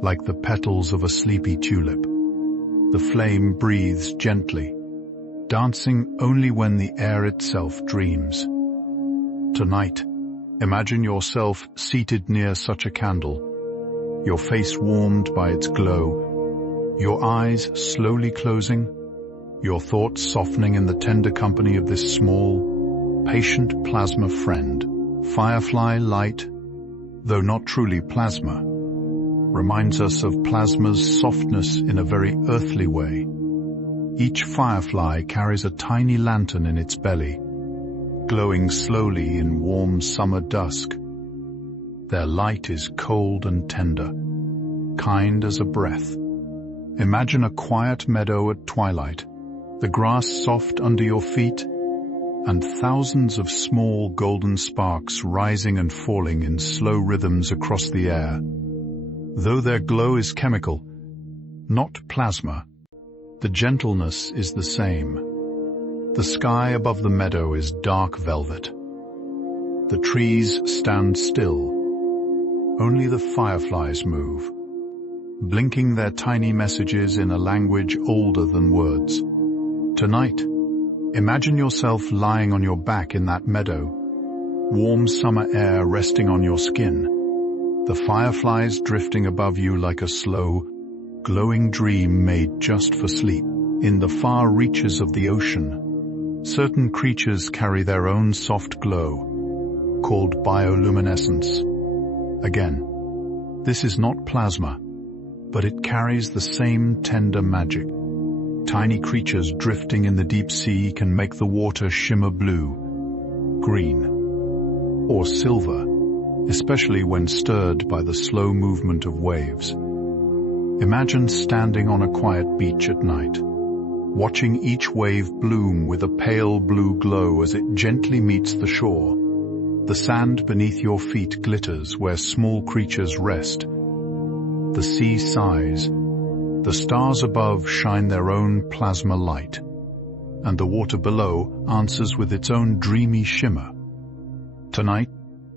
like the petals of a sleepy tulip. The flame breathes gently, dancing only when the air itself dreams. Tonight, imagine yourself seated near such a candle, your face warmed by its glow, your eyes slowly closing, your thoughts softening in the tender company of this small, patient plasma friend. Firefly light, though not truly plasma, reminds us of plasma's softness in a very earthly way. Each firefly carries a tiny lantern in its belly, glowing slowly in warm summer dusk. Their light is cold and tender, kind as a breath. Imagine a quiet meadow at twilight, the grass soft under your feet, and thousands of small golden sparks rising and falling in slow rhythms across the air. Though their glow is chemical, not plasma, the gentleness is the same. The sky above the meadow is dark velvet. The trees stand still. Only the fireflies move, blinking their tiny messages in a language older than words. Tonight, imagine yourself lying on your back in that meadow, warm summer air resting on your skin, the fireflies drifting above you like a slow, glowing dream made just for sleep. In the far reaches of the ocean, certain creatures carry their own soft glow, called bioluminescence. Again, this is not plasma, but it carries the same tender magic. Tiny creatures drifting in the deep sea can make the water shimmer blue, green, or silver, especially when stirred by the slow movement of waves. Imagine standing on a quiet beach at night, watching each wave bloom with a pale blue glow as it gently meets the shore. The sand beneath your feet glitters where small creatures rest. The sea sighs, the stars above shine their own plasma light, and the water below answers with its own dreamy shimmer. Tonight,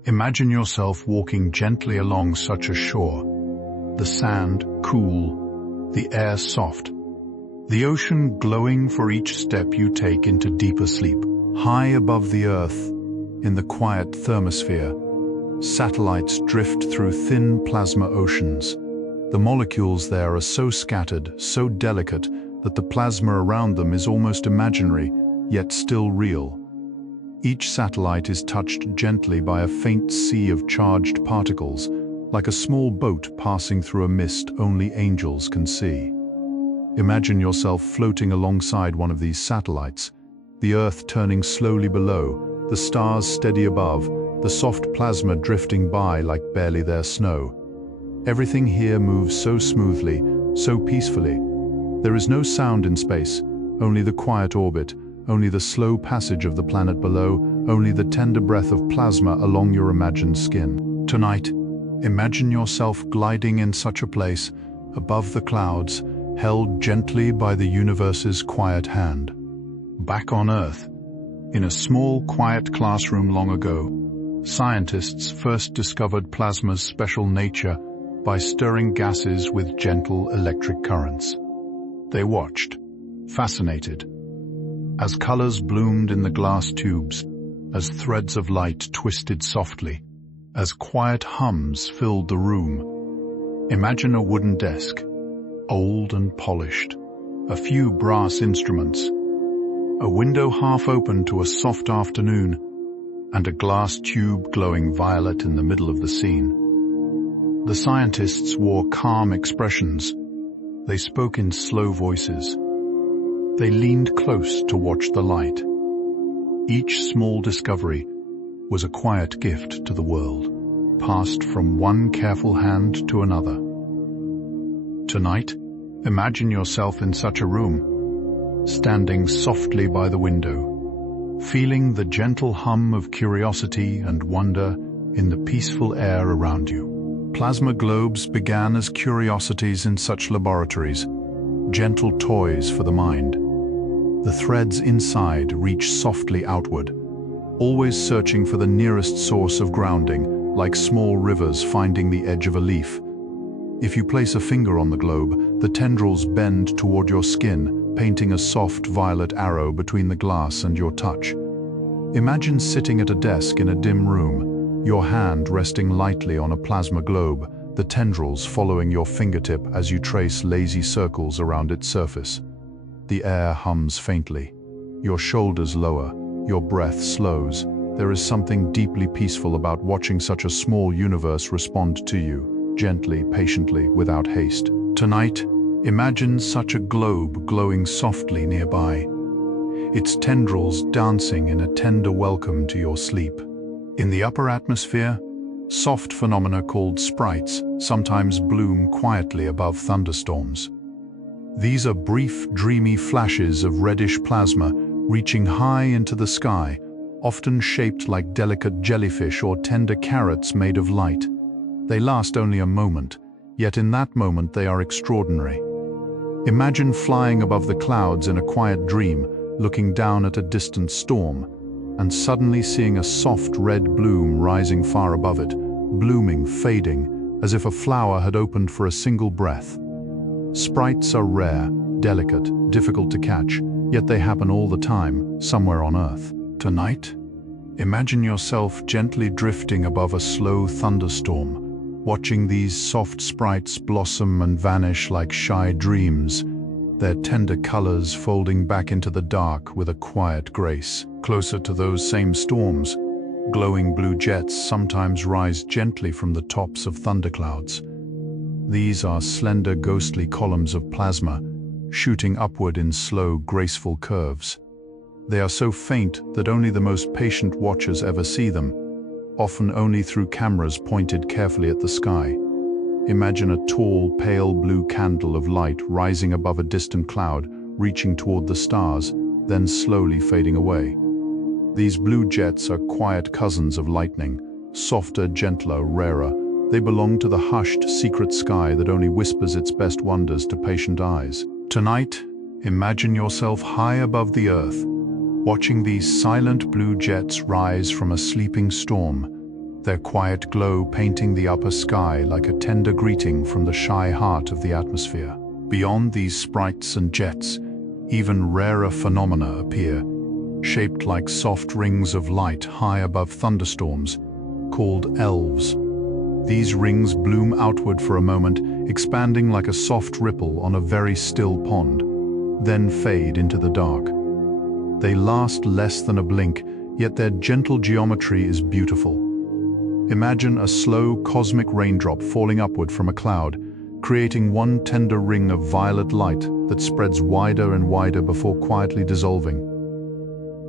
imagine yourself walking gently along such a shore, the sand cool, the air soft, the ocean glowing for each step you take into deeper sleep. High above the Earth, in the quiet thermosphere, satellites drift through thin plasma oceans. The molecules there are so scattered, so delicate, that the plasma around them is almost imaginary, yet still real. Each satellite is touched gently by a faint sea of charged particles, like a small boat passing through a mist only angels can see. Imagine yourself floating alongside one of these satellites, the Earth turning slowly below, the stars steady above, the soft plasma drifting by like barely their snow. Everything here moves so smoothly, so peacefully. There is no sound in space, only the quiet orbit, only the slow passage of the planet below, only the tender breath of plasma along your imagined skin. Tonight, imagine yourself gliding in such a place, above the clouds, held gently by the universe's quiet hand. Back on Earth, in a small, quiet classroom long ago, scientists first discovered plasma's special nature by stirring gases with gentle electric currents. They watched, fascinated, as colors bloomed in the glass tubes, as threads of light twisted softly, as quiet hums filled the room. Imagine a wooden desk, old and polished, a few brass instruments, a window half open to a soft afternoon, and a glass tube glowing violet in the middle of the scene. The scientists wore calm expressions. They spoke in slow voices. They leaned close to watch the light. Each small discovery was a quiet gift to the world, passed from one careful hand to another. Tonight, imagine yourself in such a room, standing softly by the window, feeling the gentle hum of curiosity and wonder in the peaceful air around you. Plasma globes began as curiosities in such laboratories, gentle toys for the mind. The threads inside reach softly outward, always searching for the nearest source of grounding, like small rivers finding the edge of a leaf. If you place a finger on the globe, the tendrils bend toward your skin, painting a soft violet arrow between the glass and your touch. Imagine sitting at a desk in a dim room, your hand resting lightly on a plasma globe, the tendrils following your fingertip as you trace lazy circles around its surface. The air hums faintly. Your shoulders lower, your breath slows. There is something deeply peaceful about watching such a small universe respond to you, gently, patiently, without haste. Tonight, imagine such a globe glowing softly nearby, its tendrils dancing in a tender welcome to your sleep. In the upper atmosphere, soft phenomena called sprites sometimes bloom quietly above thunderstorms. These are brief, dreamy flashes of reddish plasma reaching high into the sky, often shaped like delicate jellyfish or tender carrots made of light. They last only a moment, yet in that moment they are extraordinary. Imagine flying above the clouds in a quiet dream, looking down at a distant storm, and suddenly seeing a soft red bloom rising far above it, blooming, fading, as if a flower had opened for a single breath. Sprites are rare, delicate, difficult to catch, yet they happen all the time, somewhere on Earth. Tonight, imagine yourself gently drifting above a slow thunderstorm, watching these soft sprites blossom and vanish like shy dreams, their tender colors folding back into the dark with a quiet grace. Closer to those same storms, glowing blue jets sometimes rise gently from the tops of thunderclouds. These are slender, ghostly columns of plasma, shooting upward in slow, graceful curves. They are so faint that only the most patient watchers ever see them, often only through cameras pointed carefully at the sky. Imagine a tall, pale blue candle of light rising above a distant cloud, reaching toward the stars, then slowly fading away. These blue jets are quiet cousins of lightning, softer, gentler, rarer. They belong to the hushed, secret sky that only whispers its best wonders to patient eyes. Tonight, imagine yourself high above the Earth, watching these silent blue jets rise from a sleeping storm, their quiet glow painting the upper sky like a tender greeting from the shy heart of the atmosphere. Beyond these sprites and jets, even rarer phenomena appear, shaped like soft rings of light high above thunderstorms, called elves. These rings bloom outward for a moment, expanding like a soft ripple on a very still pond, then fade into the dark. They last less than a blink, yet their gentle geometry is beautiful. Imagine a slow cosmic raindrop falling upward from a cloud, creating one tender ring of violet light that spreads wider and wider before quietly dissolving.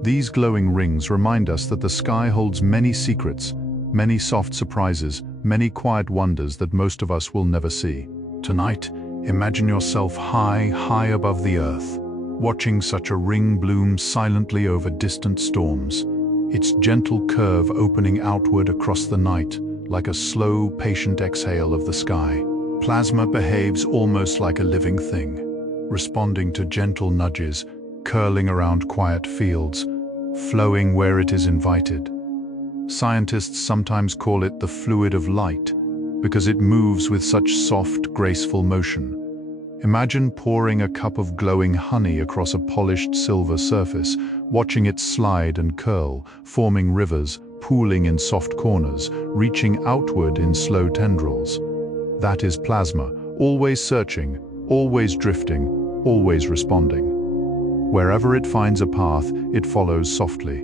These glowing rings remind us that the sky holds many secrets, many soft surprises, many quiet wonders that most of us will never see. Tonight, imagine yourself high above the earth, watching such a ring bloom silently over distant storms, its gentle curve opening outward across the night like a slow, patient exhale of the sky. Plasma behaves almost like a living thing, responding to gentle nudges, curling around quiet fields, flowing where it is invited. Scientists sometimes call it the fluid of light because it moves with such soft, graceful motion. Imagine pouring a cup of glowing honey across a polished silver surface, watching it slide and curl, forming rivers, pooling in soft corners, reaching outward in slow tendrils. That is plasma, always searching, always drifting, always responding. Wherever it finds a path, it follows softly.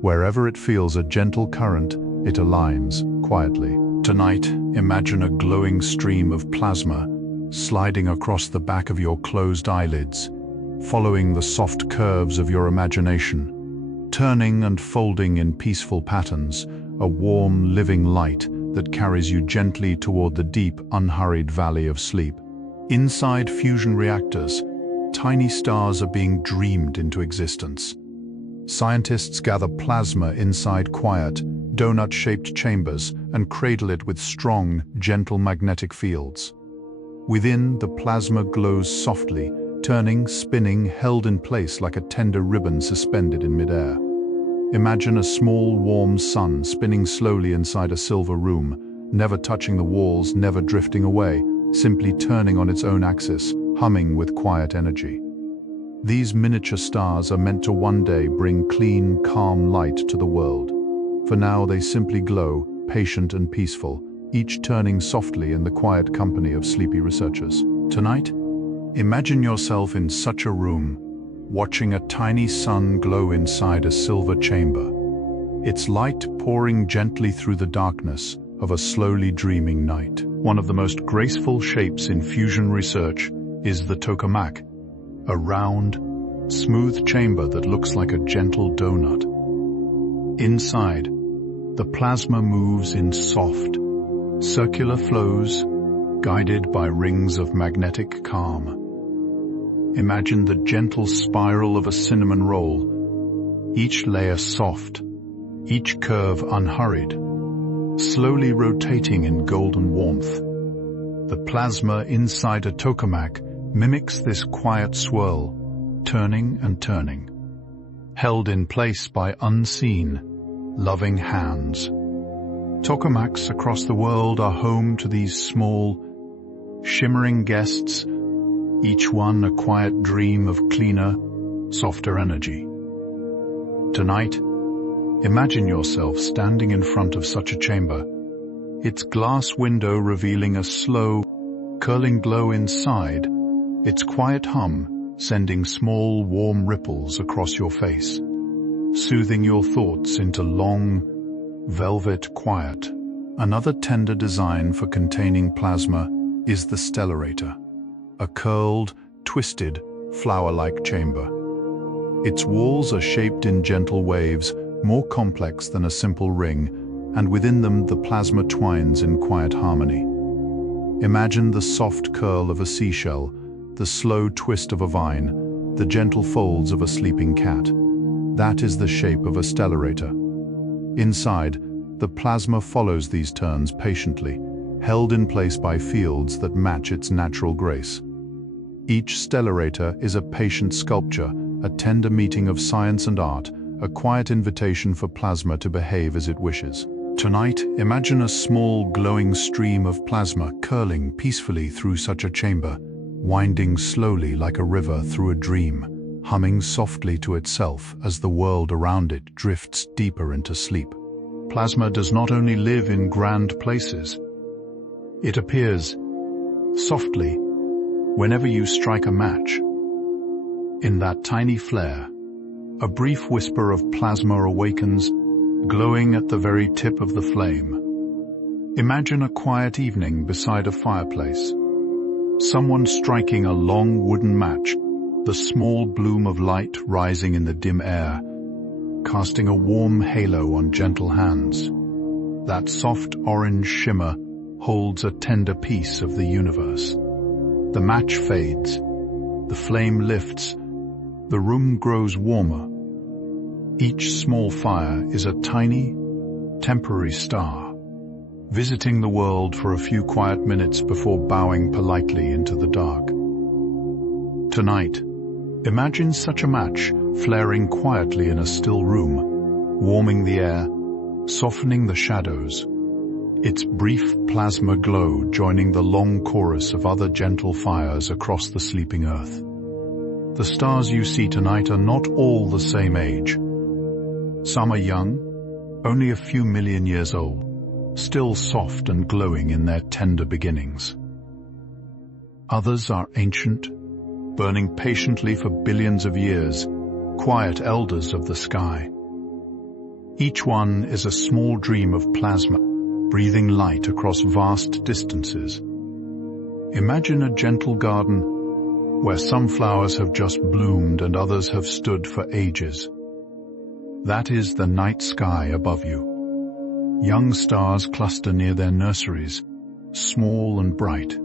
Wherever it feels a gentle current, it aligns quietly. Tonight, imagine a glowing stream of plasma sliding across the back of your closed eyelids, following the soft curves of your imagination, turning and folding in peaceful patterns, a warm, living light that carries you gently toward the deep, unhurried valley of sleep. Inside fusion reactors, tiny stars are being dreamed into existence. Scientists gather plasma inside quiet, donut-shaped chambers and cradle it with strong, gentle magnetic fields. Within, the plasma glows softly, turning, spinning, held in place like a tender ribbon suspended in midair. Imagine a small, warm sun spinning slowly inside a silver room, never touching the walls, never drifting away, simply turning on its own axis, humming with quiet energy. These miniature stars are meant to one day bring clean, calm light to the world. For now, they simply glow, patient and peaceful, each turning softly in the quiet company of sleepy researchers. Tonight, imagine yourself in such a room, watching a tiny sun glow inside a silver chamber, its light pouring gently through the darkness of a slowly dreaming night. One of the most graceful shapes in fusion research is the tokamak, a round, smooth chamber that looks like a gentle donut. Inside, the plasma moves in soft, circular flows, guided by rings of magnetic calm. Imagine the gentle spiral of a cinnamon roll, each layer soft, each curve unhurried, slowly rotating in golden warmth. The plasma inside a tokamak mimics this quiet swirl, turning and turning, held in place by unseen, loving hands. Tokamaks across the world are home to these small, shimmering guests, each one a quiet dream of cleaner, softer energy. Tonight, imagine yourself standing in front of such a chamber, its glass window revealing a slow, curling glow inside, its quiet hum sending small, warm ripples across your face, soothing your thoughts into long, velvet quiet. Another tender design for containing plasma is the stellarator, a curled, twisted, flower-like chamber. Its walls are shaped in gentle waves, more complex than a simple ring, and within them the plasma twines in quiet harmony. Imagine the soft curl of a seashell, the slow twist of a vine, the gentle folds of a sleeping cat. That is the shape of a stellarator. Inside, the plasma follows these turns patiently, held in place by fields that match its natural grace. Each stellarator is a patient sculpture, a tender meeting of science and art, a quiet invitation for plasma to behave as it wishes. Tonight, imagine a small glowing stream of plasma curling peacefully through such a chamber, winding slowly like a river through a dream, humming softly to itself as the world around it drifts deeper into sleep. Plasma does not only live in grand places. It appears softly whenever you strike a match. In that tiny flare, a brief whisper of plasma awakens, glowing at the very tip of the flame. Imagine a quiet evening beside a fireplace. Someone striking a long wooden match, the small bloom of light rising in the dim air, casting a warm halo on gentle hands. That soft orange shimmer holds a tender piece of the universe. The match fades, the flame lifts, the room grows warmer. Each small fire is a tiny, temporary star, visiting the world for a few quiet minutes before bowing politely into the dark. Tonight, imagine such a match flaring quietly in a still room, warming the air, softening the shadows, its brief plasma glow joining the long chorus of other gentle fires across the sleeping earth. The stars you see tonight are not all the same age. Some are young, only a few million years old, still soft and glowing in their tender beginnings. Others are ancient, burning patiently for billions of years, quiet elders of the sky. Each one is a small dream of plasma, breathing light across vast distances. Imagine a gentle garden where some flowers have just bloomed and others have stood for ages. That is the night sky above you. Young stars cluster near their nurseries, small and bright.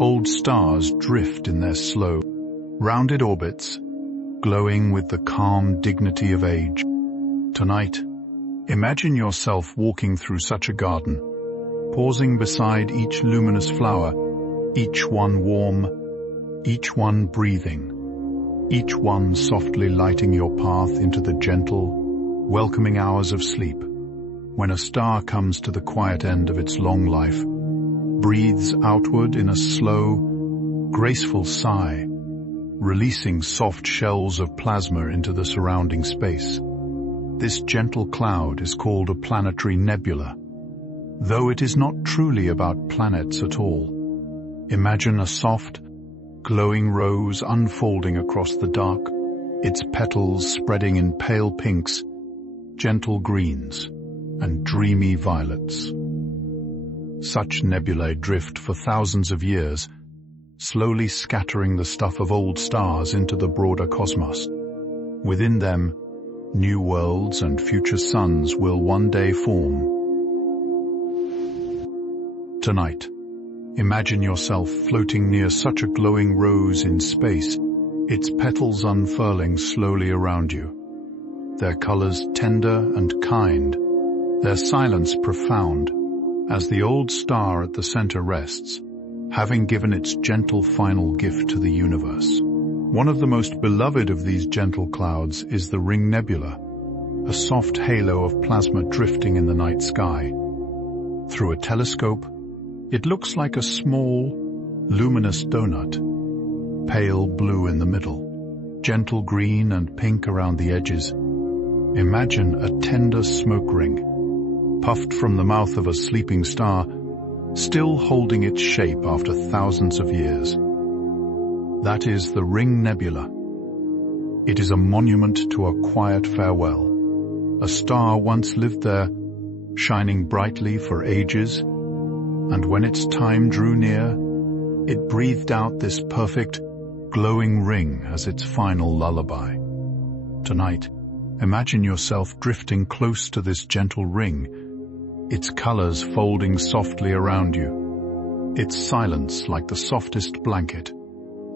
Old stars drift in their slow, rounded orbits, glowing with the calm dignity of age. Tonight, imagine yourself walking through such a garden, pausing beside each luminous flower, each one warm, each one breathing, each one softly lighting your path into the gentle, welcoming hours of sleep. When a star comes to the quiet end of its long life, breathes outward in a slow, graceful sigh, releasing soft shells of plasma into the surrounding space. This gentle cloud is called a planetary nebula, though it is not truly about planets at all. Imagine a soft, glowing rose unfolding across the dark, its petals spreading in pale pinks, gentle greens, and dreamy violets. Such nebulae drift for thousands of years, slowly scattering the stuff of old stars into the broader cosmos. Within them, new worlds and future suns will one day form. Tonight, imagine yourself floating near such a glowing rose in space, its petals unfurling slowly around you. Their colors tender and kind, their silence profound, as the old star at the center rests, having given its gentle final gift to the universe. One of the most beloved of these gentle clouds is the Ring Nebula, a soft halo of plasma drifting in the night sky. Through a telescope, it looks like a small, luminous donut, pale blue in the middle, gentle green and pink around the edges. Imagine a tender smoke ring, puffed from the mouth of a sleeping star, still holding its shape after thousands of years. That is the Ring Nebula. It is a monument to a quiet farewell. A star once lived there, shining brightly for ages, and when its time drew near, it breathed out this perfect, glowing ring as its final lullaby. Tonight, imagine yourself drifting close to this gentle ring, its colors folding softly around you, its silence like the softest blanket,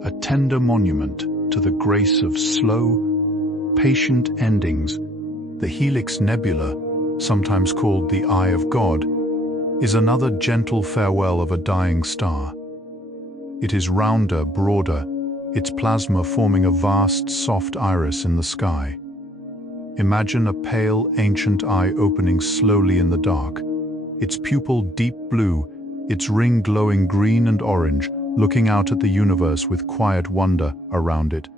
a tender monument to the grace of slow, patient endings. The Helix Nebula, sometimes called the Eye of God, is another gentle farewell of a dying star. It is rounder, broader, its plasma forming a vast, soft iris in the sky. Imagine a pale, ancient eye opening slowly in the dark, its pupil deep blue, its ring glowing green and orange, looking out at the universe with quiet wonder around it.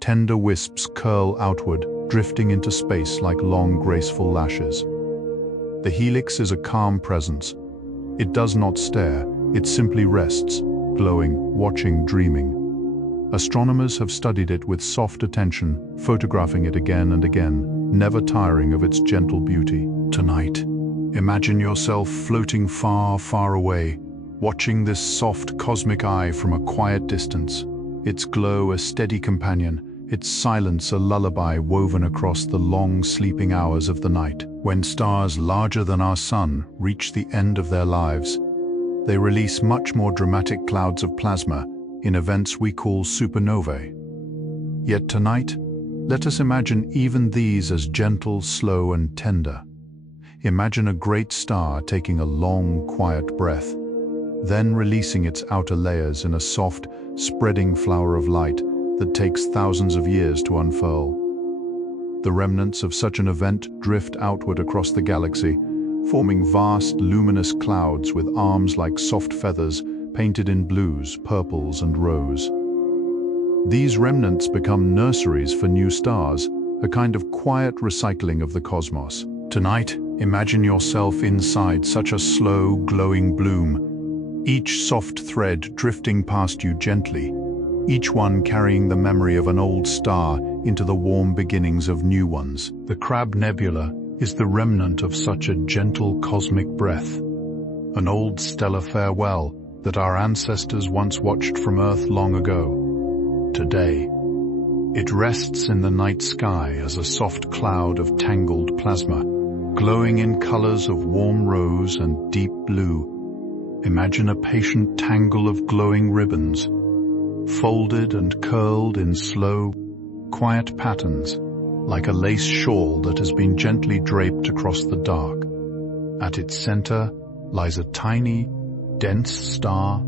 Tender wisps curl outward, drifting into space like long, graceful lashes. The helix is a calm presence. It does not stare, it simply rests, glowing, watching, dreaming. Astronomers have studied it with soft attention, photographing it again and again, never tiring of its gentle beauty. Tonight, imagine yourself floating far, far away, watching this soft cosmic eye from a quiet distance. Its glow a steady companion, its silence a lullaby woven across the long sleeping hours of the night. When stars larger than our sun reach the end of their lives, they release much more dramatic clouds of plasma in events we call supernovae. Yet tonight, let us imagine even these as gentle, slow, and tender. Imagine a great star taking a long, quiet breath, then releasing its outer layers in a soft, spreading flower of light that takes thousands of years to unfurl. The remnants of such an event drift outward across the galaxy, forming vast, luminous clouds with arms like soft feathers painted in blues, purples, and rose. These remnants become nurseries for new stars, a kind of quiet recycling of the cosmos. Tonight, imagine yourself inside such a slow, glowing bloom, each soft thread drifting past you gently, each one carrying the memory of an old star into the warm beginnings of new ones. The Crab Nebula is the remnant of such a gentle cosmic breath, an old stellar farewell that our ancestors once watched from Earth long ago. Today, it rests in the night sky as a soft cloud of tangled plasma, glowing in colors of warm rose and deep blue. Imagine a patient tangle of glowing ribbons, folded and curled in slow, quiet patterns, like a lace shawl that has been gently draped across the dark. At its center lies a tiny, dense star,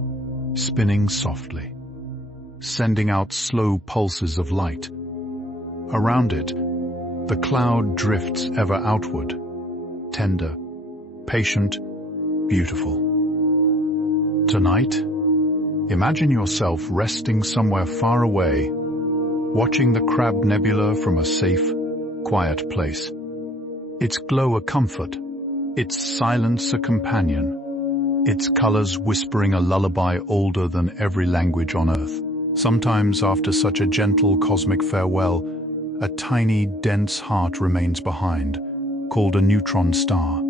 spinning softly, sending out slow pulses of light. Around it, the cloud drifts ever outward, tender, patient, beautiful. Tonight, imagine yourself resting somewhere far away, watching the Crab Nebula from a safe, quiet place. Its glow a comfort, its silence a companion, its colors whispering a lullaby older than every language on Earth. Sometimes after such a gentle cosmic farewell, a tiny, dense heart remains behind, called a neutron star.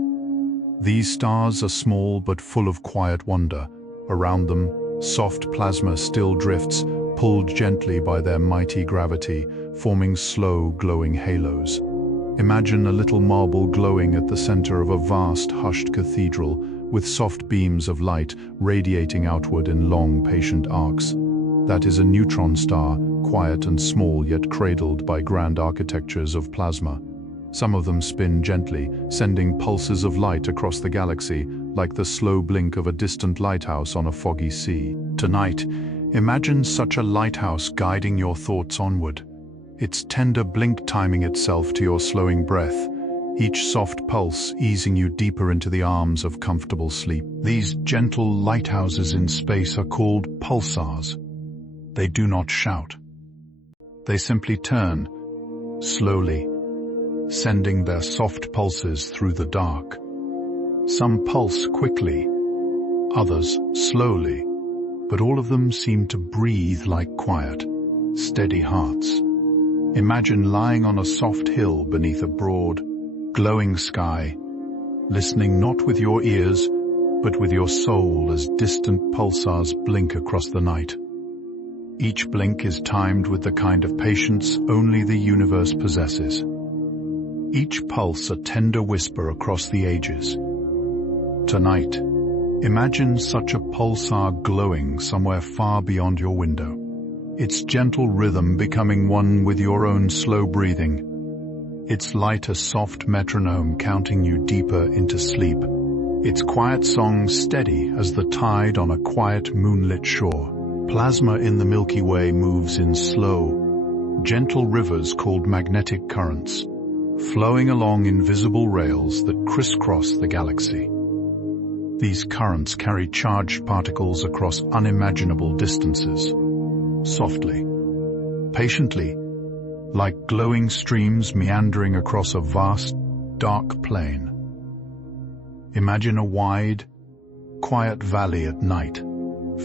These stars are small but full of quiet wonder. Around them, soft plasma still drifts, pulled gently by their mighty gravity, forming slow, glowing halos. Imagine a little marble glowing at the center of a vast, hushed cathedral, with soft beams of light radiating outward in long, patient arcs. That is a neutron star, quiet and small yet cradled by grand architectures of plasma. Some of them spin gently, sending pulses of light across the galaxy, like the slow blink of a distant lighthouse on a foggy sea. Tonight, imagine such a lighthouse guiding your thoughts onward, its tender blink timing itself to your slowing breath, each soft pulse easing you deeper into the arms of comfortable sleep. These gentle lighthouses in space are called pulsars. They do not shout. They simply turn, slowly, sending their soft pulses through the dark. Some pulse quickly, others slowly, but all of them seem to breathe like quiet, steady hearts. Imagine lying on a soft hill beneath a broad, glowing sky, listening not with your ears, but with your soul as distant pulsars blink across the night. Each blink is timed with the kind of patience only the universe possesses. Each pulse a tender whisper across the ages. Tonight, imagine such a pulsar glowing somewhere far beyond your window, its gentle rhythm becoming one with your own slow breathing, its light a soft metronome counting you deeper into sleep, its quiet song steady as the tide on a quiet moonlit shore. Plasma in the Milky Way moves in slow, gentle rivers called magnetic currents, flowing along invisible rails that crisscross the galaxy. These currents carry charged particles across unimaginable distances, softly, patiently, like glowing streams meandering across a vast, dark plain. Imagine a wide, quiet valley at night,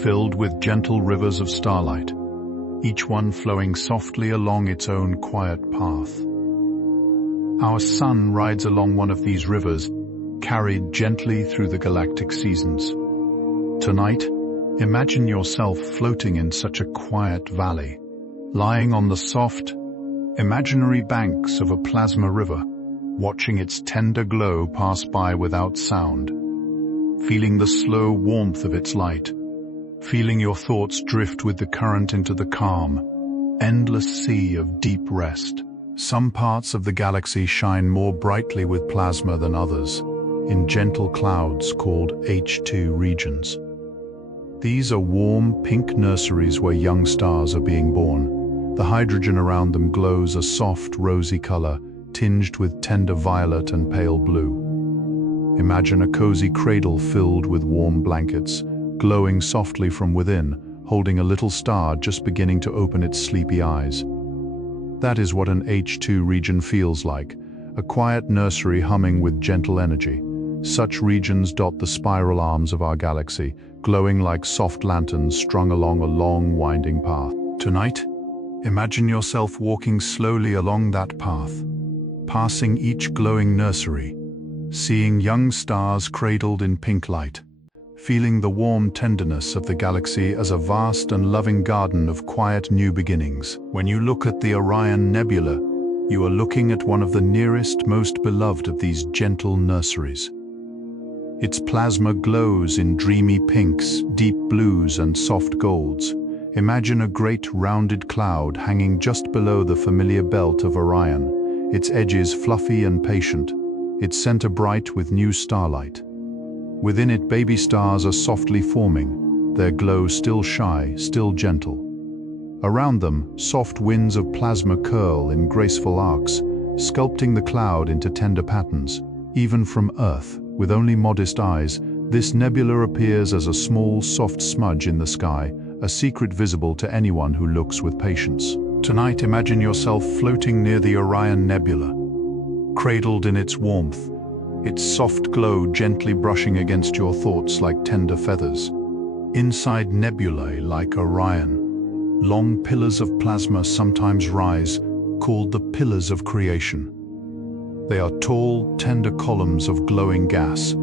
filled with gentle rivers of starlight, each one flowing softly along its own quiet path. Our sun rides along one of these rivers, carried gently through the galactic seasons. Tonight, imagine yourself floating in such a quiet valley, lying on the soft, imaginary banks of a plasma river, watching its tender glow pass by without sound, feeling the slow warmth of its light, feeling your thoughts drift with the current into the calm, endless sea of deep rest. Some parts of the galaxy shine more brightly with plasma than others, in gentle clouds called H2 regions. These are warm, pink nurseries where young stars are being born. The hydrogen around them glows a soft, rosy color, tinged with tender violet and pale blue. Imagine a cozy cradle filled with warm blankets, glowing softly from within, holding a little star just beginning to open its sleepy eyes. That is what an H2 region feels like, a quiet nursery humming with gentle energy. Such regions dot the spiral arms of our galaxy, glowing like soft lanterns strung along a long, winding path. Tonight, imagine yourself walking slowly along that path, passing each glowing nursery, seeing young stars cradled in pink light, feeling the warm tenderness of the galaxy as a vast and loving garden of quiet new beginnings. When you look at the Orion Nebula, you are looking at one of the nearest, most beloved of these gentle nurseries. Its plasma glows in dreamy pinks, deep blues, and soft golds. Imagine a great rounded cloud hanging just below the familiar belt of Orion, its edges fluffy and patient, its center bright with new starlight. Within it, baby stars are softly forming, their glow still shy, still gentle. Around them, soft winds of plasma curl in graceful arcs, sculpting the cloud into tender patterns. Even from Earth, with only modest eyes, this nebula appears as a small, soft smudge in the sky, a secret visible to anyone who looks with patience. Tonight, imagine yourself floating near the Orion Nebula, cradled in its warmth, its soft glow gently brushing against your thoughts like tender feathers. Inside nebulae like Orion, long pillars of plasma sometimes rise, called the pillars of creation. They are tall, tender columns of glowing gas,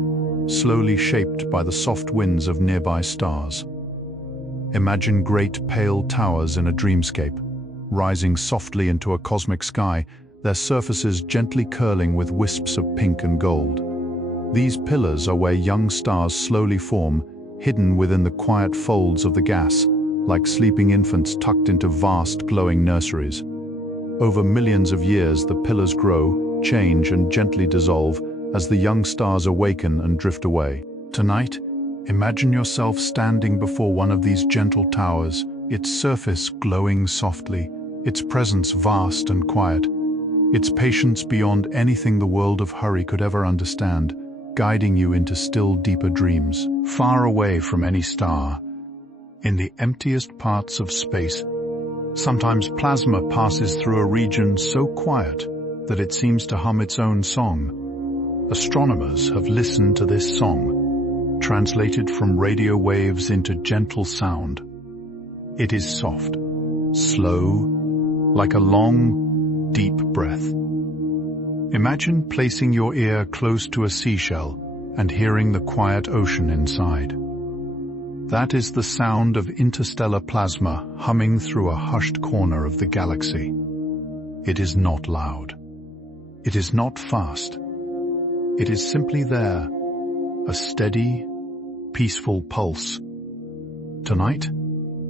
slowly shaped by the soft winds of nearby stars. Imagine great pale towers in a dreamscape, rising softly into a cosmic sky, their surfaces gently curling with wisps of pink and gold. These pillars are where young stars slowly form, hidden within the quiet folds of the gas, like sleeping infants tucked into vast glowing nurseries. Over millions of years, the pillars grow, change, and gently dissolve as the young stars awaken and drift away. Tonight, imagine yourself standing before one of these gentle towers, its surface glowing softly, its presence vast and quiet, its patience beyond anything the world of hurry could ever understand, guiding you into still deeper dreams. Far away from any star, in the emptiest parts of space, sometimes plasma passes through a region so quiet that it seems to hum its own song. Astronomers have listened to this song, translated from radio waves into gentle sound. It is soft, slow, like a long, deep breath. Imagine placing your ear close to a seashell and hearing the quiet ocean inside. That is the sound of interstellar plasma humming through a hushed corner of the galaxy. It is not loud. It is not fast. It is simply there, a steady, peaceful pulse. Tonight,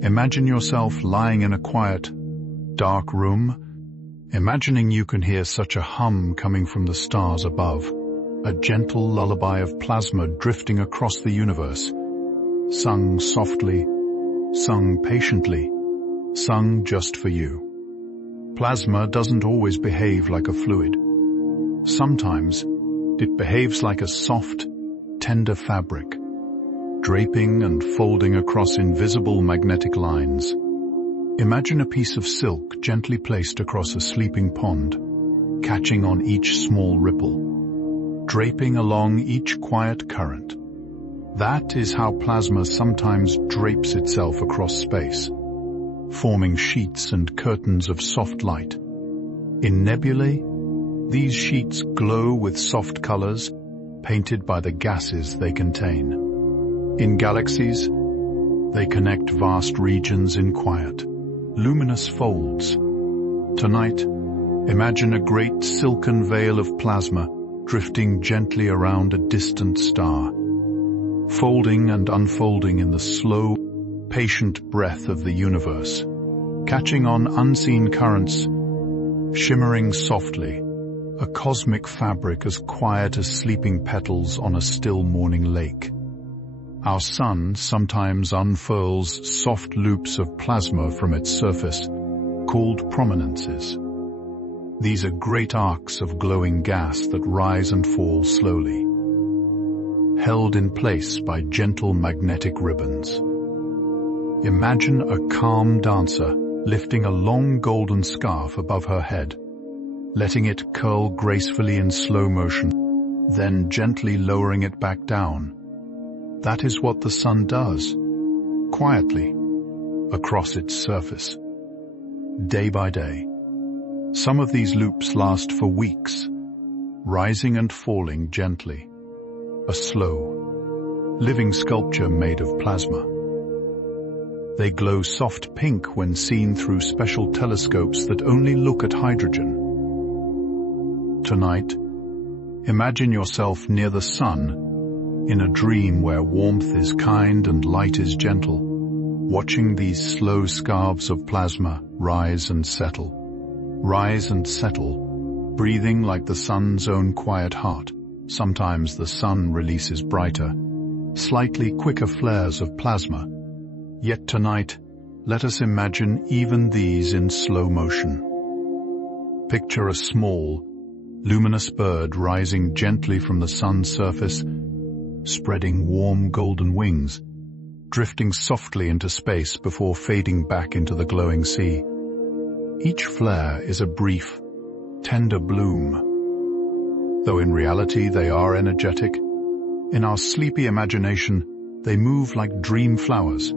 imagine yourself lying in a quiet, dark room, imagining you can hear such a hum coming from the stars above, a gentle lullaby of plasma drifting across the universe, sung softly, sung patiently, sung just for you. Plasma doesn't always behave like a fluid. Sometimes, it behaves like a soft, tender fabric, draping and folding across invisible magnetic lines. Imagine a piece of silk gently placed across a sleeping pond, catching on each small ripple, draping along each quiet current. That is how plasma sometimes drapes itself across space, forming sheets and curtains of soft light. In nebulae, these sheets glow with soft colors, painted by the gases they contain. In galaxies, they connect vast regions in quiet, luminous folds. Tonight, imagine a great silken veil of plasma drifting gently around a distant star, folding and unfolding in the slow, patient breath of the universe, catching on unseen currents, shimmering softly, a cosmic fabric as quiet as sleeping petals on a still morning lake. Our sun sometimes unfurls soft loops of plasma from its surface, called prominences. These are great arcs of glowing gas that rise and fall slowly, held in place by gentle magnetic ribbons. Imagine a calm dancer lifting a long golden scarf above her head, letting it curl gracefully in slow motion, then gently lowering it back down. That is what the sun does, quietly, across its surface, day by day. Some of these loops last for weeks, rising and falling gently, a slow, living sculpture made of plasma. They glow soft pink when seen through special telescopes that only look at hydrogen. Tonight, imagine yourself near the sun, in a dream where warmth is kind and light is gentle, watching these slow scarves of plasma rise and settle, breathing like the sun's own quiet heart. Sometimes the sun releases brighter, slightly quicker flares of plasma. Yet tonight, let us imagine even these in slow motion. Picture a small, luminous bird rising gently from the sun's surface, spreading warm golden wings, drifting softly into space before fading back into the glowing sea. Each flare is a brief, tender bloom. Though in reality they are energetic, in our sleepy imagination they move like dream flowers,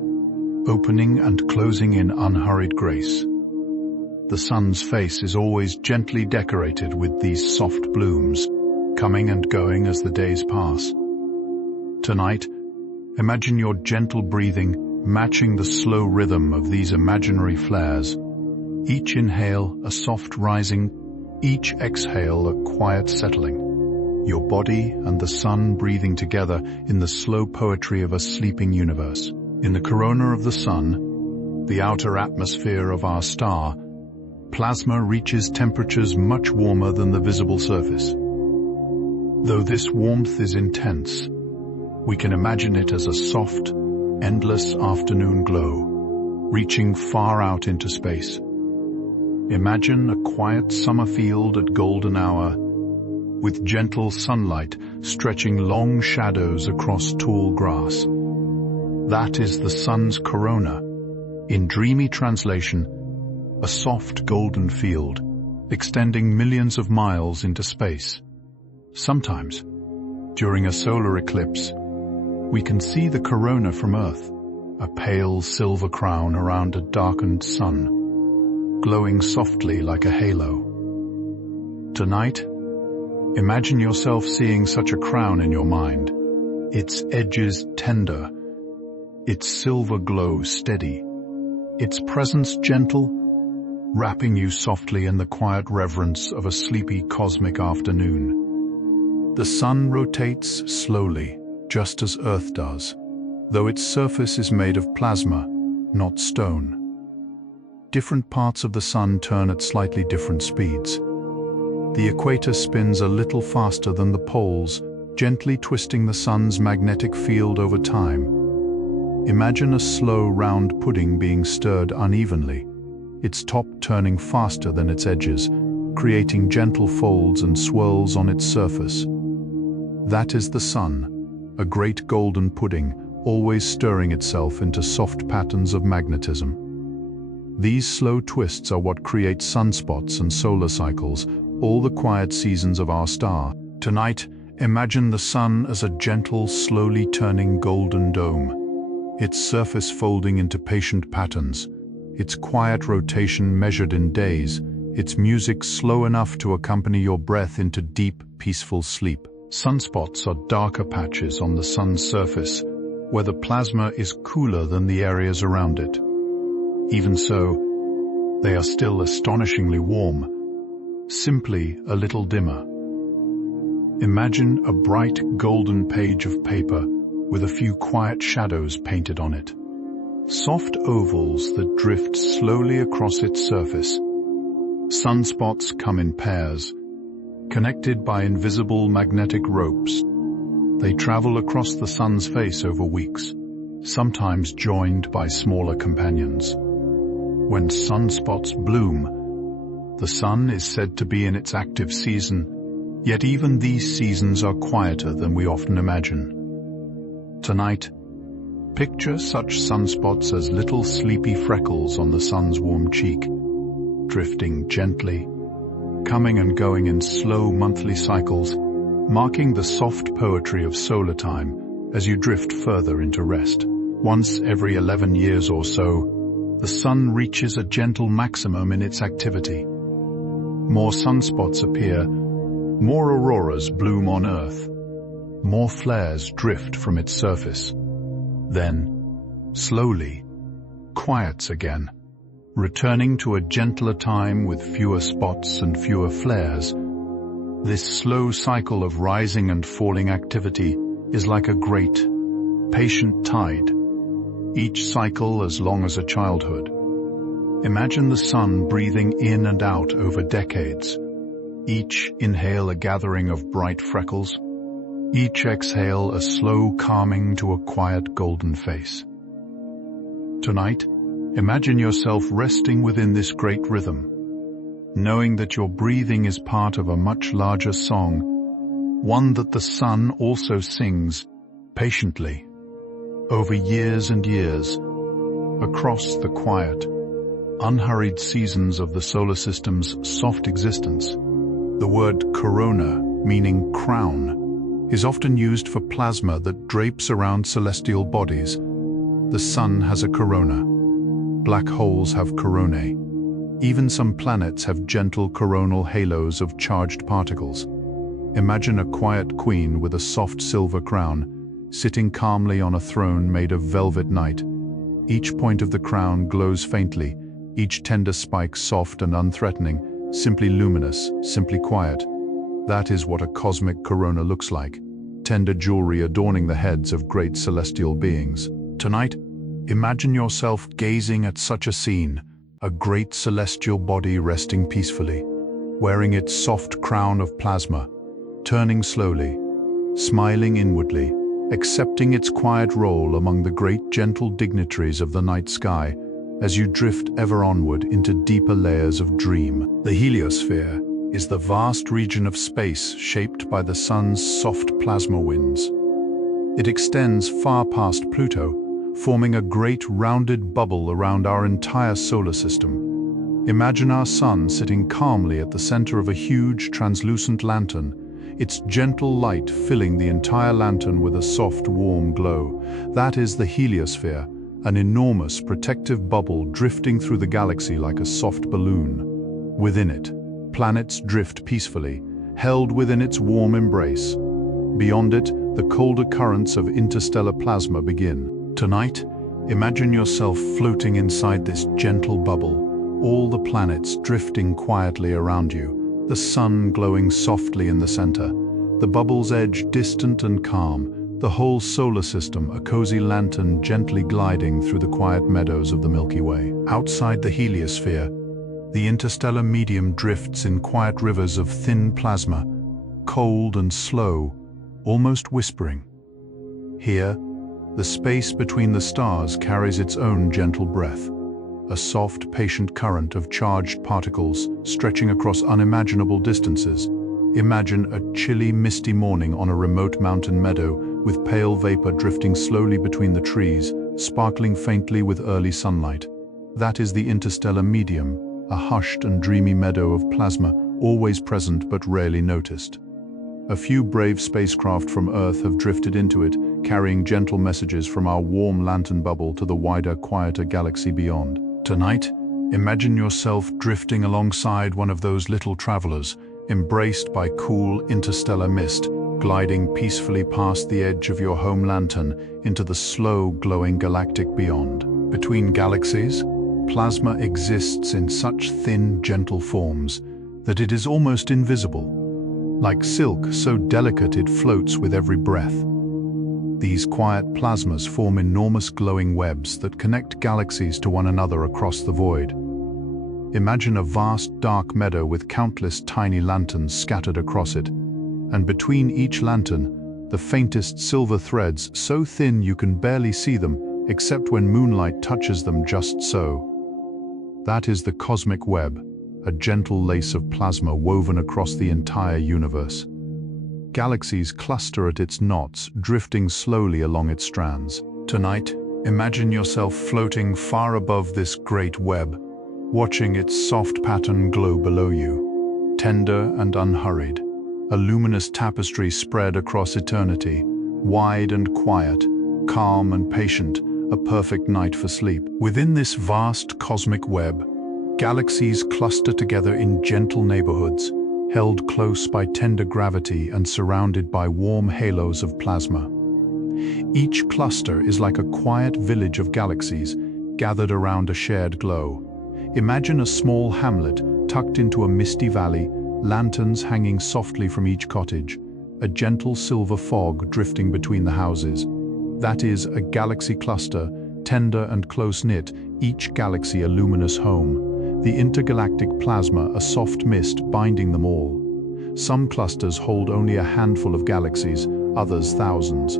opening and closing in unhurried grace. The sun's face is always gently decorated with these soft blooms, coming and going as the days pass. Tonight, imagine your gentle breathing matching the slow rhythm of these imaginary flares. Each inhale a soft rising, each exhale a quiet settling. Your body and the sun breathing together in the slow poetry of a sleeping universe. In the corona of the sun, the outer atmosphere of our star, plasma reaches temperatures much warmer than the visible surface. Though this warmth is intense, we can imagine it as a soft, endless afternoon glow, reaching far out into space. Imagine a quiet summer field at golden hour, with gentle sunlight stretching long shadows across tall grass. That is the sun's corona. In dreamy translation, a soft golden field, extending millions of miles into space. Sometimes, during a solar eclipse, we can see the corona from Earth, a pale silver crown around a darkened sun, glowing softly like a halo. Tonight, imagine yourself seeing such a crown in your mind, its edges tender, its silver glow steady, its presence gentle, wrapping you softly in the quiet reverence of a sleepy cosmic afternoon. The sun rotates slowly, just as Earth does, though its surface is made of plasma, not stone. Different parts of the sun turn at slightly different speeds. The equator spins a little faster than the poles, gently twisting the sun's magnetic field over time. Imagine a slow, round pudding being stirred unevenly, its top turning faster than its edges, creating gentle folds and swirls on its surface. That is the sun, a great golden pudding always stirring itself into soft patterns of magnetism. These slow twists are what create sunspots and solar cycles, all the quiet seasons of our star. Tonight, imagine the sun as a gentle, slowly turning golden dome, its surface folding into patient patterns, its quiet rotation measured in days, its music slow enough to accompany your breath into deep, peaceful sleep. Sunspots are darker patches on the sun's surface, where the plasma is cooler than the areas around it. Even so, they are still astonishingly warm, simply a little dimmer. Imagine a bright golden page of paper with a few quiet shadows painted on it. Soft ovals that drift slowly across its surface. Sunspots come in pairs, connected by invisible magnetic ropes. They travel across the sun's face over weeks, sometimes joined by smaller companions. When sunspots bloom, the sun is said to be in its active season, yet even these seasons are quieter than we often imagine. Tonight, picture such sunspots as little sleepy freckles on the sun's warm cheek, drifting gently, coming and going in slow monthly cycles, marking the soft poetry of solar time as you drift further into rest. Once every 11 years or so, the sun reaches a gentle maximum in its activity. More sunspots appear, more auroras bloom on Earth, more flares drift from its surface. Then, slowly, quiets again, returning to a gentler time with fewer spots and fewer flares. This slow cycle of rising and falling activity is like a great, patient tide, each cycle as long as a childhood. Imagine the sun breathing in and out over decades. Each inhale a gathering of bright freckles, each exhale a slow calming to a quiet golden face. Tonight, imagine yourself resting within this great rhythm, knowing that your breathing is part of a much larger song, one that the sun also sings patiently, over years and years, across the quiet, unhurried seasons of the solar system's soft existence. The word corona, meaning crown, is often used for plasma that drapes around celestial bodies. The sun has a corona. Black holes have coronae. Even some planets have gentle coronal halos of charged particles. Imagine a quiet queen with a soft silver crown, sitting calmly on a throne made of velvet night. Each point of the crown glows faintly, each tender spike soft and unthreatening, simply luminous, simply quiet. That is what a cosmic corona looks like, tender jewelry adorning the heads of great celestial beings. Tonight, imagine yourself gazing at such a scene, a great celestial body resting peacefully, wearing its soft crown of plasma, turning slowly, smiling inwardly, accepting its quiet role among the great gentle dignitaries of the night sky as you drift ever onward into deeper layers of dream. The heliosphere is the vast region of space shaped by the sun's soft plasma winds. It extends far past Pluto, forming a great rounded bubble around our entire solar system. Imagine our sun sitting calmly at the center of a huge translucent lantern, its gentle light filling the entire lantern with a soft, warm glow. That is the heliosphere, an enormous protective bubble drifting through the galaxy like a soft balloon. Within it, planets drift peacefully, held within its warm embrace. Beyond it, the colder currents of interstellar plasma begin. Tonight, imagine yourself floating inside this gentle bubble, all the planets drifting quietly around you, the sun glowing softly in the center, the bubble's edge distant and calm, the whole solar system a cozy lantern gently gliding through the quiet meadows of the Milky Way. Outside the heliosphere, the interstellar medium drifts in quiet rivers of thin plasma, cold and slow, almost whispering. Here, the space between the stars carries its own gentle breath, a soft, patient current of charged particles stretching across unimaginable distances. Imagine a chilly, misty morning on a remote mountain meadow with pale vapor drifting slowly between the trees, sparkling faintly with early sunlight. That is the interstellar medium, a hushed and dreamy meadow of plasma, always present but rarely noticed. A few brave spacecraft from Earth have drifted into it, carrying gentle messages from our warm lantern bubble to the wider, quieter galaxy beyond. Tonight, imagine yourself drifting alongside one of those little travelers, embraced by cool interstellar mist, gliding peacefully past the edge of your home lantern into the slow, glowing galactic beyond. Between galaxies, plasma exists in such thin, gentle forms that it is almost invisible. Like silk, so delicate it floats with every breath. These quiet plasmas form enormous glowing webs that connect galaxies to one another across the void. Imagine a vast, dark meadow with countless tiny lanterns scattered across it, and between each lantern, the faintest silver threads so thin you can barely see them except when moonlight touches them just so. That is the cosmic web, a gentle lace of plasma woven across the entire universe. Galaxies cluster at its knots, drifting slowly along its strands. Tonight, imagine yourself floating far above this great web, watching its soft pattern glow below you. Tender and unhurried, a luminous tapestry spread across eternity, wide and quiet, calm and patient, a perfect night for sleep. Within this vast cosmic web, galaxies cluster together in gentle neighborhoods, held close by tender gravity and surrounded by warm halos of plasma. Each cluster is like a quiet village of galaxies gathered around a shared glow. Imagine a small hamlet tucked into a misty valley, lanterns hanging softly from each cottage, a gentle silver fog drifting between the houses. That is a galaxy cluster, tender and close-knit, each galaxy a luminous home. The intergalactic plasma a soft mist binding them all. Some clusters hold only a handful of galaxies, others thousands.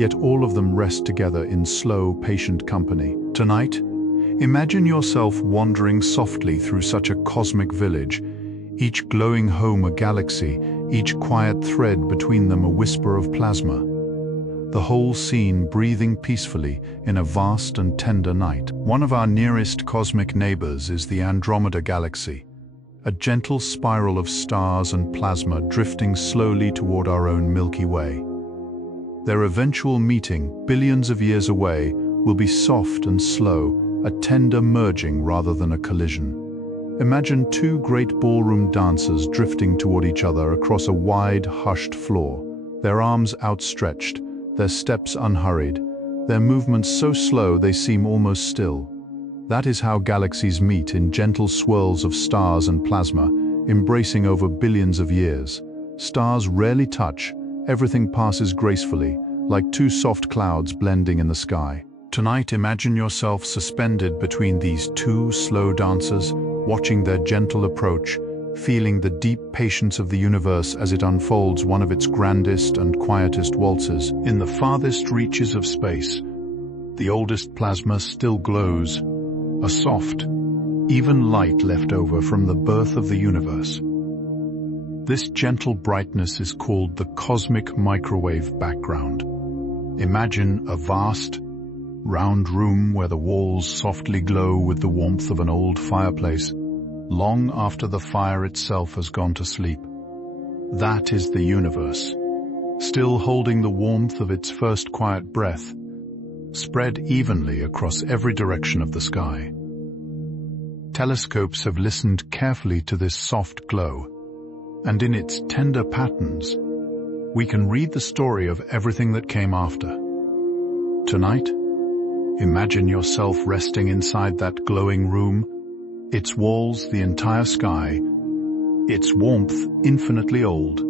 Yet all of them rest together in slow, patient company. Tonight, imagine yourself wandering softly through such a cosmic village, each glowing home a galaxy, each quiet thread between them a whisper of plasma. The whole scene breathing peacefully in a vast and tender night. One of our nearest cosmic neighbors is the Andromeda Galaxy, a gentle spiral of stars and plasma drifting slowly toward our own Milky Way. Their eventual meeting, billions of years away, will be soft and slow, a tender merging rather than a collision. Imagine two great ballroom dancers drifting toward each other across a wide, hushed floor, their arms outstretched, their steps unhurried, their movements so slow they seem almost still. That is how galaxies meet in gentle swirls of stars and plasma, embracing over billions of years. Stars rarely touch, everything passes gracefully, like two soft clouds blending in the sky. Tonight, imagine yourself suspended between these two slow dancers, watching their gentle approach, feeling the deep patience of the universe as it unfolds one of its grandest and quietest waltzes. In the farthest reaches of space, the oldest plasma still glows, a soft, even light left over from the birth of the universe. This gentle brightness is called the cosmic microwave background. Imagine a vast, round room where the walls softly glow with the warmth of an old fireplace, long after the fire itself has gone to sleep. That is the universe, still holding the warmth of its first quiet breath, spread evenly across every direction of the sky. Telescopes have listened carefully to this soft glow, and in its tender patterns, we can read the story of everything that came after. Tonight, imagine yourself resting inside that glowing room, its walls the entire sky, its warmth infinitely old,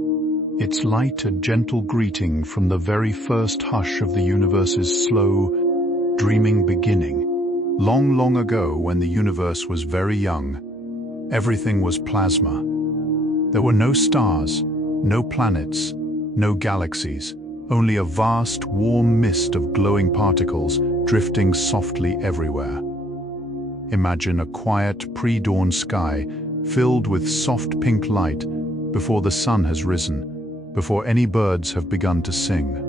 its light a gentle greeting from the very first hush of the universe's slow, dreaming beginning. Long, long ago, when the universe was very young, everything was plasma. There were no stars, no planets, no galaxies, only a vast, warm mist of glowing particles drifting softly everywhere. Imagine a quiet, pre-dawn sky filled with soft pink light before the sun has risen, before any birds have begun to sing.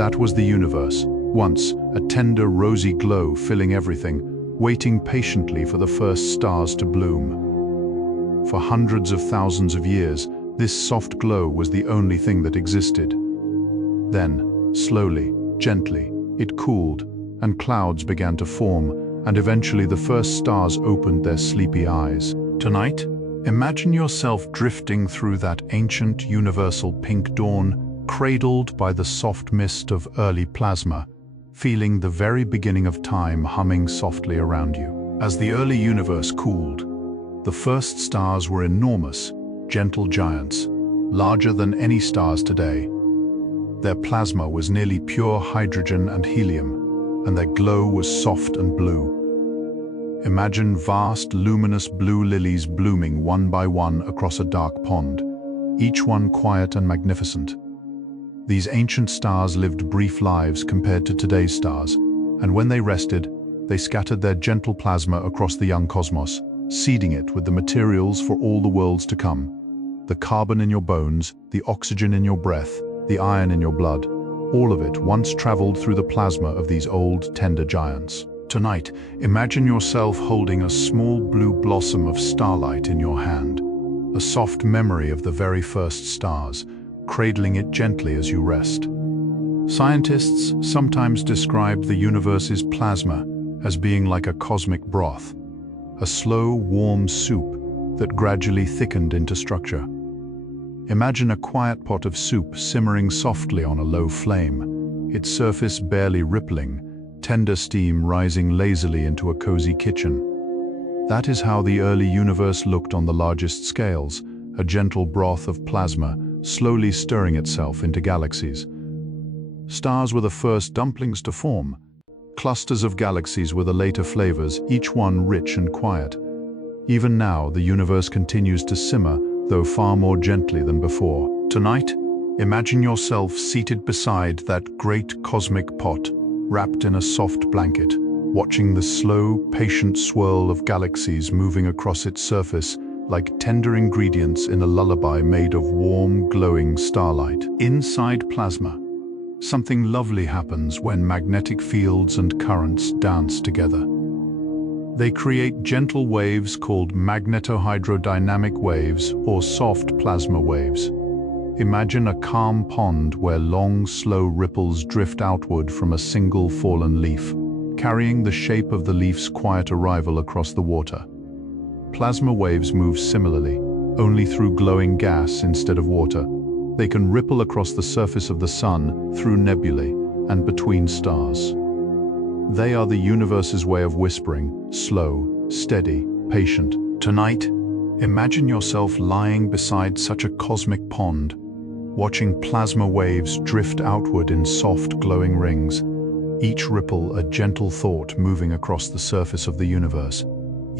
That was the universe, once a tender rosy glow filling everything, waiting patiently for the first stars to bloom. For hundreds of thousands of years, this soft glow was the only thing that existed. Then, slowly, gently, it cooled, and clouds began to form, and eventually the first stars opened their sleepy eyes. Tonight, imagine yourself drifting through that ancient universal pink dawn, cradled by the soft mist of early plasma, feeling the very beginning of time humming softly around you. As the early universe cooled, the first stars were enormous, gentle giants, larger than any stars today. Their plasma was nearly pure hydrogen and helium, and their glow was soft and blue. Imagine vast, luminous blue lilies blooming one by one across a dark pond, each one quiet and magnificent. These ancient stars lived brief lives compared to today's stars, and when they rested, they scattered their gentle plasma across the young cosmos, seeding it with the materials for all the worlds to come. The carbon in your bones, the oxygen in your breath, the iron in your blood, all of it once traveled through the plasma of these old, tender giants. Tonight, imagine yourself holding a small blue blossom of starlight in your hand, a soft memory of the very first stars, cradling it gently as you rest. Scientists sometimes describe the universe's plasma as being like a cosmic broth, a slow, warm soup that gradually thickened into structure. Imagine a quiet pot of soup simmering softly on a low flame, its surface barely rippling, tender steam rising lazily into a cozy kitchen. That is how the early universe looked on the largest scales, a gentle broth of plasma slowly stirring itself into galaxies. Stars were the first dumplings to form. Clusters of galaxies were the later flavors, each one rich and quiet. Even now, the universe continues to simmer, though far more gently than before. Tonight, imagine yourself seated beside that great cosmic pot, wrapped in a soft blanket, watching the slow, patient swirl of galaxies moving across its surface like tender ingredients in a lullaby made of warm, glowing starlight. Inside plasma, something lovely happens when magnetic fields and currents dance together. They create gentle waves called magnetohydrodynamic waves or soft plasma waves. Imagine a calm pond where long, slow ripples drift outward from a single fallen leaf, carrying the shape of the leaf's quiet arrival across the water. Plasma waves move similarly, only through glowing gas instead of water. They can ripple across the surface of the sun, through nebulae, and between stars. They are the universe's way of whispering, slow, steady, patient. Tonight, imagine yourself lying beside such a cosmic pond, watching plasma waves drift outward in soft, glowing rings, each ripple a gentle thought moving across the surface of the universe,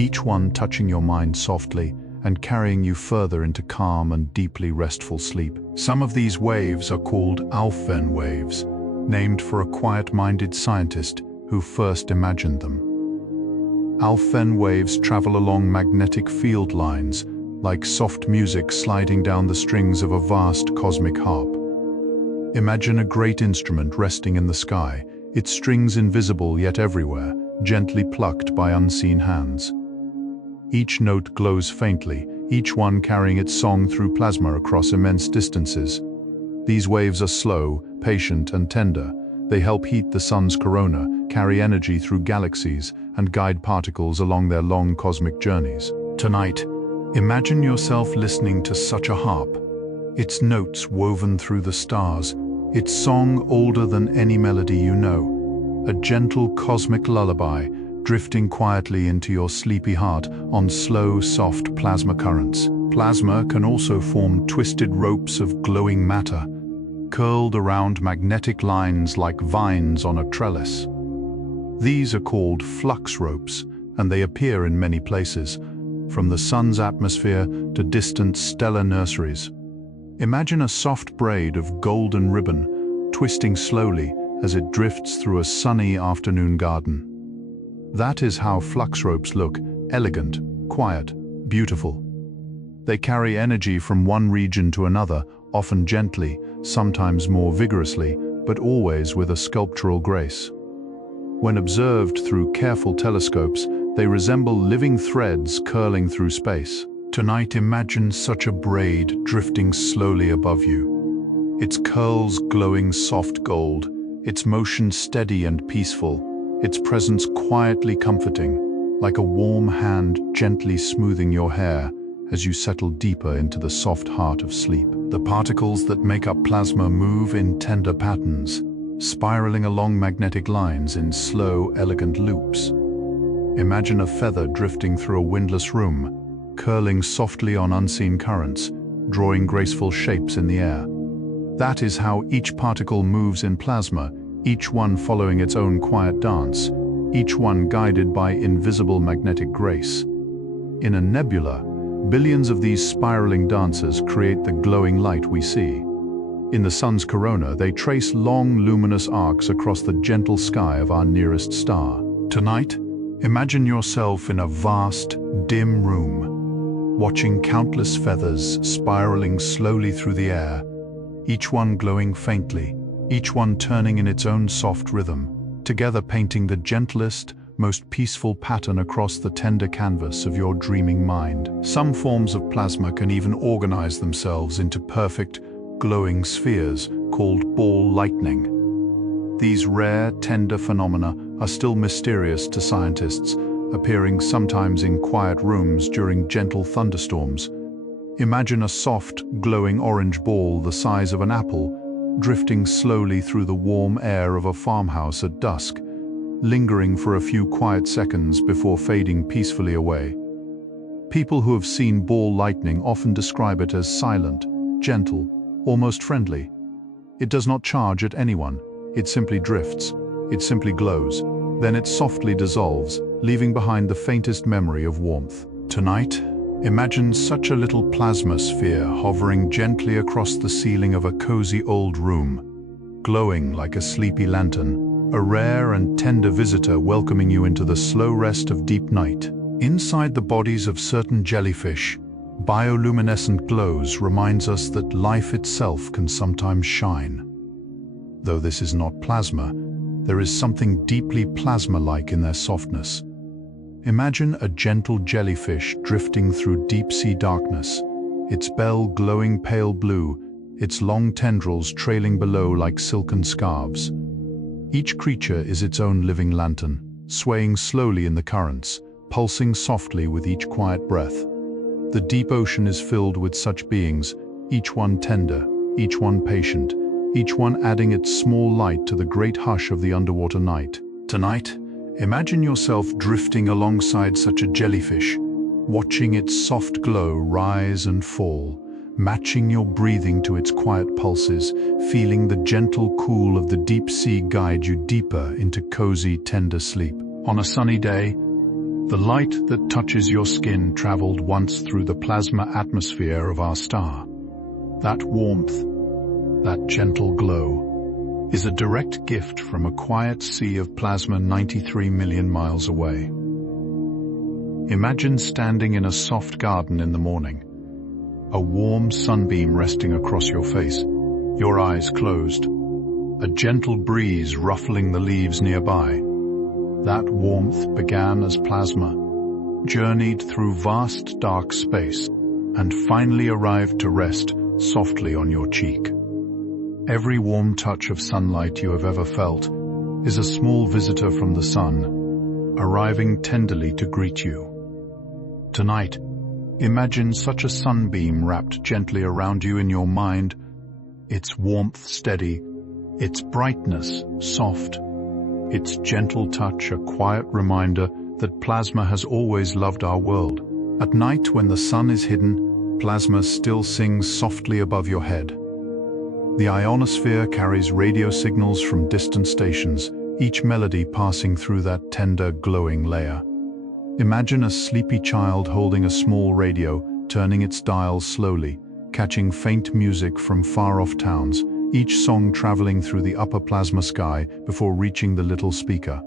each one touching your mind softly and carrying you further into calm and deeply restful sleep. Some of these waves are called Alphen waves, named for a quiet-minded scientist who first imagined them. Alphen waves travel along magnetic field lines, like soft music sliding down the strings of a vast cosmic harp. Imagine a great instrument resting in the sky, its strings invisible yet everywhere, gently plucked by unseen hands. Each note glows faintly, each one carrying its song through plasma across immense distances. These waves are slow, patient, and tender. They help heat the sun's corona, carry energy through galaxies, and guide particles along their long cosmic journeys. Tonight, imagine yourself listening to such a harp, its notes woven through the stars, its song older than any melody you know, a gentle cosmic lullaby drifting quietly into your sleepy heart on slow, soft plasma currents. Plasma can also form twisted ropes of glowing matter, curled around magnetic lines like vines on a trellis. These are called flux ropes, and they appear in many places, from the sun's atmosphere to distant stellar nurseries. Imagine a soft braid of golden ribbon, twisting slowly as it drifts through a sunny afternoon garden. That is how flux ropes look, elegant, quiet, beautiful. They carry energy from one region to another, often gently, sometimes more vigorously, but always with a sculptural grace. When observed through careful telescopes, they resemble living threads curling through space. Tonight, imagine such a braid drifting slowly above you. Its curls glowing soft gold, its motion steady and peaceful, its presence quietly comforting, like a warm hand gently smoothing your hair as you settle deeper into the soft heart of sleep. The particles that make up plasma move in tender patterns, spiraling along magnetic lines in slow, elegant loops. Imagine a feather drifting through a windless room, curling softly on unseen currents, drawing graceful shapes in the air. That is how each particle moves in plasma, each one following its own quiet dance, each one guided by invisible magnetic grace. In a nebula, billions of these spiraling dancers create the glowing light we see. In the sun's corona, they trace long, luminous arcs across the gentle sky of our nearest star. Tonight, imagine yourself in a vast, dim room, watching countless feathers spiraling slowly through the air, each one glowing faintly, each one turning in its own soft rhythm, together painting the gentlest, most peaceful pattern across the tender canvas of your dreaming mind. Some forms of plasma can even organize themselves into perfect, glowing spheres called ball lightning. These rare, tender phenomena are still mysterious to scientists, appearing sometimes in quiet rooms during gentle thunderstorms. Imagine a soft, glowing orange ball the size of an apple, drifting slowly through the warm air of a farmhouse at dusk, lingering for a few quiet seconds before fading peacefully away. People who have seen ball lightning often describe it as silent, gentle, almost friendly. It does not charge at anyone. It simply drifts. It simply glows. Then it softly dissolves, leaving behind the faintest memory of warmth. Tonight, imagine such a little plasma sphere hovering gently across the ceiling of a cozy old room, glowing like a sleepy lantern, a rare and tender visitor welcoming you into the slow rest of deep night. Inside the bodies of certain jellyfish, bioluminescent glows reminds us that life itself can sometimes shine. Though this is not plasma, there is something deeply plasma-like in their softness. Imagine a gentle jellyfish drifting through deep-sea darkness, its bell glowing pale blue, its long tendrils trailing below like silken scarves. Each creature is its own living lantern, swaying slowly in the currents, pulsing softly with each quiet breath. The deep ocean is filled with such beings, each one tender, each one patient, each one adding its small light to the great hush of the underwater night. Tonight, imagine yourself drifting alongside such a jellyfish, watching its soft glow rise and fall, matching your breathing to its quiet pulses, feeling the gentle cool of the deep sea guide you deeper into cozy, tender sleep. On a sunny day, the light that touches your skin traveled once through the plasma atmosphere of our star. That warmth, that gentle glow, is a direct gift from a quiet sea of plasma 93 million miles away. Imagine standing in a soft garden in the morning, a warm sunbeam resting across your face, your eyes closed, a gentle breeze ruffling the leaves nearby. That warmth began as plasma, journeyed through vast dark space, and finally arrived to rest softly on your cheek. Every warm touch of sunlight you have ever felt is a small visitor from the sun, arriving tenderly to greet you. Tonight, imagine such a sunbeam wrapped gently around you in your mind, its warmth steady, its brightness soft, its gentle touch a quiet reminder that plasma has always loved our world. At night, when the sun is hidden, plasma still sings softly above your head. The ionosphere carries radio signals from distant stations, each melody passing through that tender, glowing layer. Imagine a sleepy child holding a small radio, turning its dials slowly, catching faint music from far-off towns, each song traveling through the upper plasma sky before reaching the little speaker.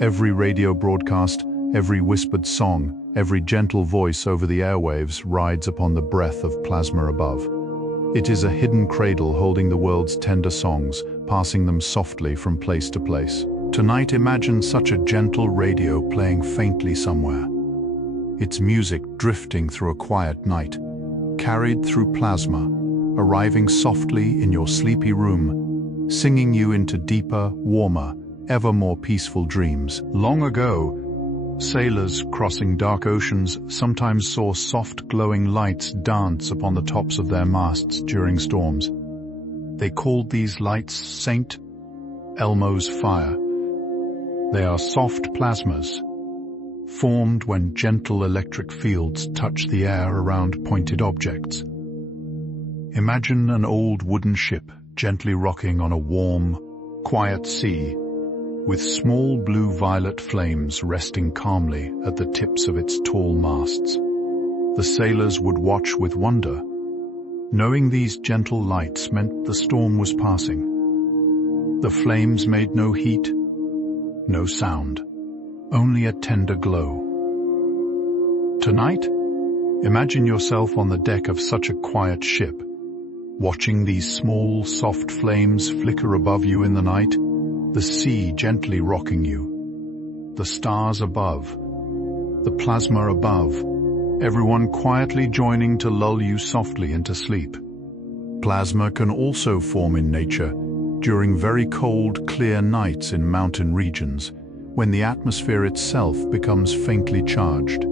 Every radio broadcast, every whispered song, every gentle voice over the airwaves rides upon the breath of plasma above. It is a hidden cradle holding the world's tender songs, passing them softly from place to place. Tonight, imagine such a gentle radio playing faintly somewhere. Its music drifting through a quiet night, carried through plasma, arriving softly in your sleepy room, singing you into deeper, warmer, ever more peaceful dreams. Long ago, sailors crossing dark oceans sometimes saw soft glowing lights dance upon the tops of their masts during storms. They called these lights St. Elmo's fire. They are soft plasmas, formed when gentle electric fields touch the air around pointed objects. Imagine an old wooden ship gently rocking on a warm, quiet sea, with small blue-violet flames resting calmly at the tips of its tall masts. The sailors would watch with wonder, knowing these gentle lights meant the storm was passing. The flames made no heat, no sound, only a tender glow. Tonight, imagine yourself on the deck of such a quiet ship, watching these small, soft flames flicker above you in the night, the sea gently rocking you, the stars above, the plasma above, everyone quietly joining to lull you softly into sleep. Plasma can also form in nature during very cold, clear nights in mountain regions, when the atmosphere itself becomes faintly charged.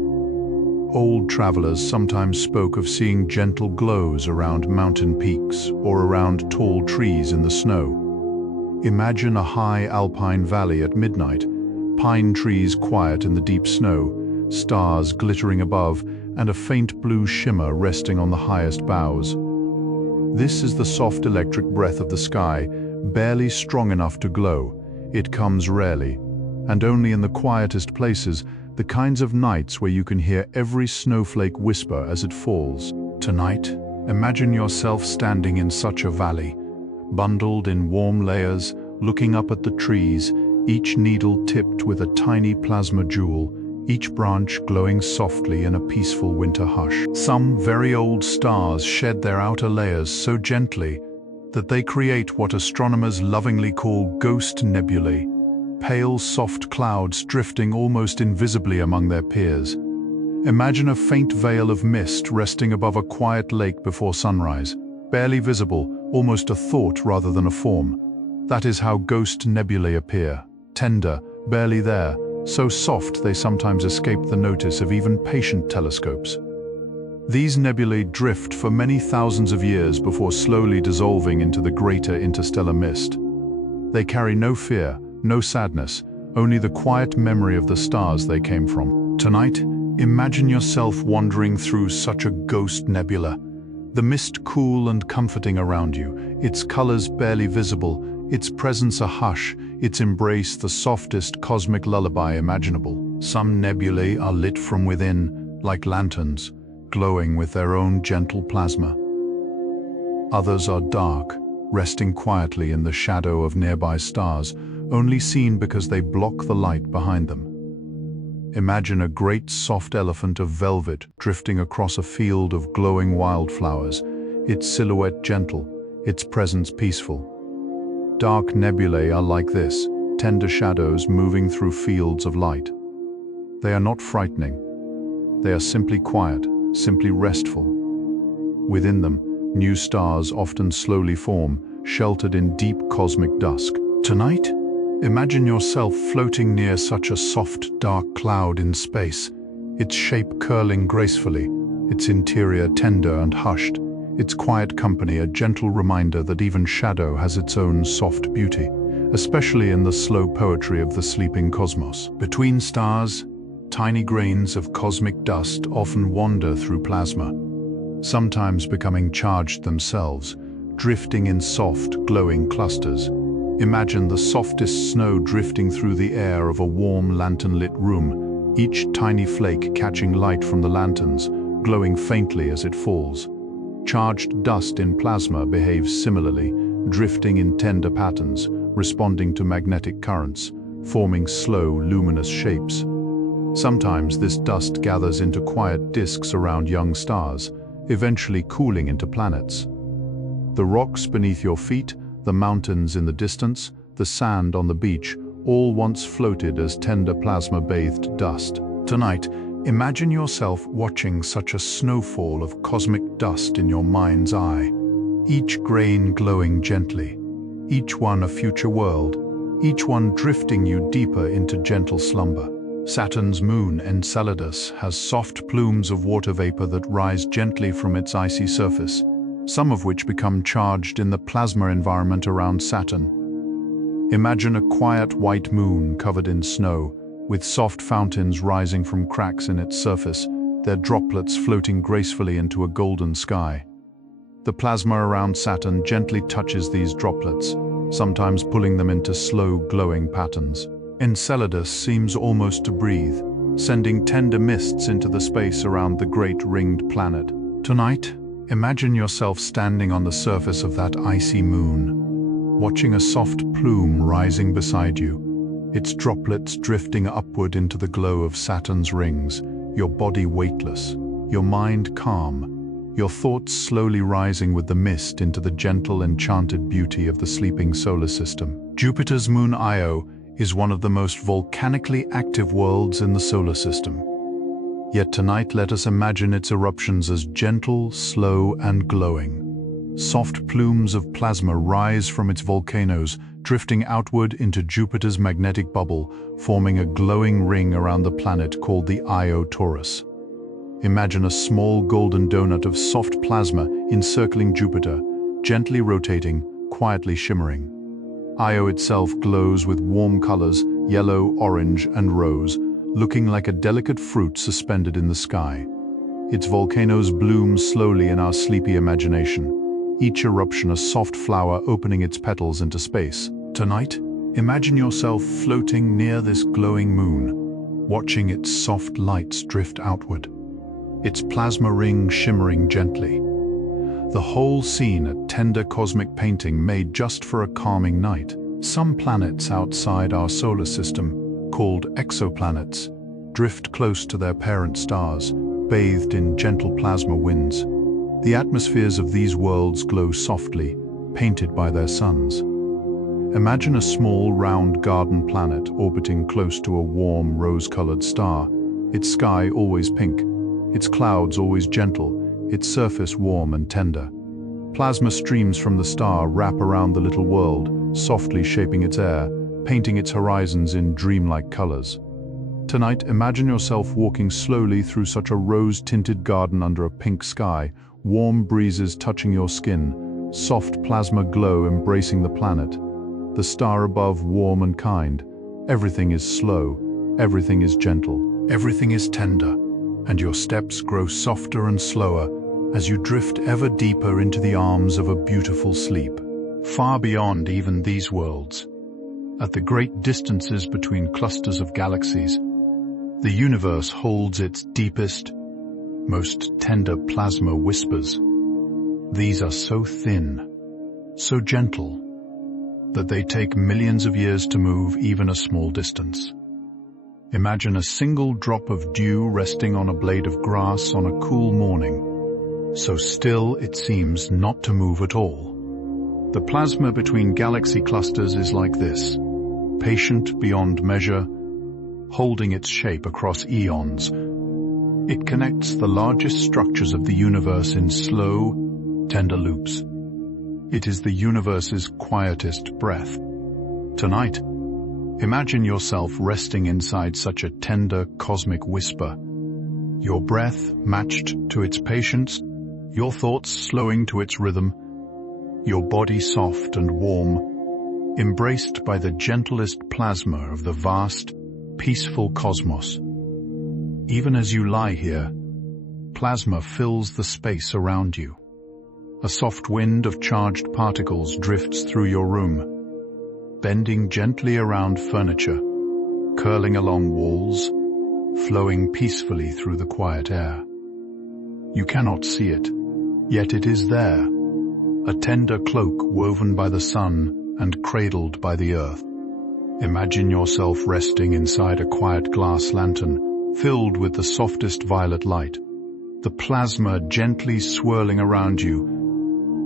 Old travelers sometimes spoke of seeing gentle glows around mountain peaks or around tall trees in the snow. Imagine a high alpine valley at midnight, pine trees quiet in the deep snow, stars glittering above, and a faint blue shimmer resting on the highest boughs. This is the soft electric breath of the sky, barely strong enough to glow. It comes rarely, and only in the quietest places, the kinds of nights where you can hear every snowflake whisper as it falls. Tonight, imagine yourself standing in such a valley, bundled in warm layers, looking up at the trees, each needle tipped with a tiny plasma jewel, each branch glowing softly in a peaceful winter hush. Some very old stars shed their outer layers so gently that they create what astronomers lovingly call ghost nebulae, pale soft clouds drifting almost invisibly among their peers. Imagine a faint veil of mist resting above a quiet lake before sunrise, barely visible, almost a thought rather than a form. That is how ghost nebulae appear, tender, barely there, so soft they sometimes escape the notice of even patient telescopes. These nebulae drift for many thousands of years before slowly dissolving into the greater interstellar mist. They carry no fear, no sadness, only the quiet memory of the stars they came from. Tonight, imagine yourself wandering through such a ghost nebula, the mist cool and comforting around you, its colors barely visible, its presence a hush, its embrace the softest cosmic lullaby imaginable. Some nebulae are lit from within, like lanterns, glowing with their own gentle plasma. Others are dark, resting quietly in the shadow of nearby stars, only seen because they block the light behind them. Imagine a great soft elephant of velvet drifting across a field of glowing wildflowers, its silhouette gentle, its presence peaceful. Dark nebulae are like this, tender shadows moving through fields of light. They are not frightening. They are simply quiet, simply restful. Within them, new stars often slowly form, sheltered in deep cosmic dusk. Tonight, imagine yourself floating near such a soft, dark cloud in space, its shape curling gracefully, its interior tender and hushed, its quiet company a gentle reminder that even shadow has its own soft beauty, especially in the slow poetry of the sleeping cosmos. Between stars, tiny grains of cosmic dust often wander through plasma, sometimes becoming charged themselves, drifting in soft, glowing clusters. Imagine the softest snow drifting through the air of a warm lantern-lit room, each tiny flake catching light from the lanterns, glowing faintly as it falls. Charged dust in plasma behaves similarly, drifting in tender patterns, responding to magnetic currents, forming slow, luminous shapes. Sometimes this dust gathers into quiet disks around young stars, eventually cooling into planets. The rocks beneath your feet the mountains in the distance, the sand on the beach, all once floated as tender plasma-bathed dust. Tonight, imagine yourself watching such a snowfall of cosmic dust in your mind's eye, each grain glowing gently, each one a future world, each one drifting you deeper into gentle slumber. Saturn's moon, Enceladus, has soft plumes of water vapor that rise gently from its icy surface, some of which become charged in the plasma environment around Saturn. Imagine a quiet white moon covered in snow, with soft fountains rising from cracks in its surface, their droplets floating gracefully into a golden sky. The plasma around Saturn gently touches these droplets, sometimes pulling them into slow, glowing patterns. Enceladus seems almost to breathe, sending tender mists into the space around the great ringed planet. Tonight, imagine yourself standing on the surface of that icy moon, watching a soft plume rising beside you, its droplets drifting upward into the glow of Saturn's rings, your body weightless, your mind calm, your thoughts slowly rising with the mist into the gentle, enchanted beauty of the sleeping solar system. Jupiter's moon Io is one of the most volcanically active worlds in the solar system. Yet tonight let us imagine its eruptions as gentle, slow, and glowing. Soft plumes of plasma rise from its volcanoes, drifting outward into Jupiter's magnetic bubble, forming a glowing ring around the planet called the Io torus. Imagine a small golden donut of soft plasma encircling Jupiter, gently rotating, quietly shimmering. Io itself glows with warm colors, yellow, orange, and rose, looking like a delicate fruit suspended in the sky. Its volcanoes bloom slowly in our sleepy imagination, each eruption a soft flower opening its petals into space. Tonight, imagine yourself floating near this glowing moon, watching its soft lights drift outward, its plasma ring shimmering gently. The whole scene a tender cosmic painting made just for a calming night. Some planets outside our solar system, called exoplanets, drift close to their parent stars, bathed in gentle plasma winds. The atmospheres of these worlds glow softly, painted by their suns. Imagine a small, round garden planet orbiting close to a warm, rose-colored star, its sky always pink, its clouds always gentle, its surface warm and tender. Plasma streams from the star wrap around the little world, softly shaping its air, painting its horizons in dreamlike colors. Tonight, imagine yourself walking slowly through such a rose-tinted garden under a pink sky, warm breezes touching your skin, soft plasma glow embracing the planet. The star above warm and kind. Everything is slow, everything is gentle, everything is tender, and your steps grow softer and slower as you drift ever deeper into the arms of a beautiful sleep. Far beyond even these worlds, at the great distances between clusters of galaxies, the universe holds its deepest, most tender plasma whispers. These are so thin, so gentle, that they take millions of years to move even a small distance. Imagine a single drop of dew resting on a blade of grass on a cool morning, so still it seems not to move at all. The plasma between galaxy clusters is like this, patient beyond measure, holding its shape across eons. It connects the largest structures of the universe in slow, tender loops. It is the universe's quietest breath. Tonight, imagine yourself resting inside such a tender cosmic whisper, your breath matched to its patience, your thoughts slowing to its rhythm, your body soft and warm, embraced by the gentlest plasma of the vast, peaceful cosmos. Even as you lie here, plasma fills the space around you. A soft wind of charged particles drifts through your room, bending gently around furniture, curling along walls, flowing peacefully through the quiet air. You cannot see it, yet it is there, a tender cloak woven by the sun and cradled by the earth. Imagine yourself resting inside a quiet glass lantern filled with the softest violet light, the plasma gently swirling around you,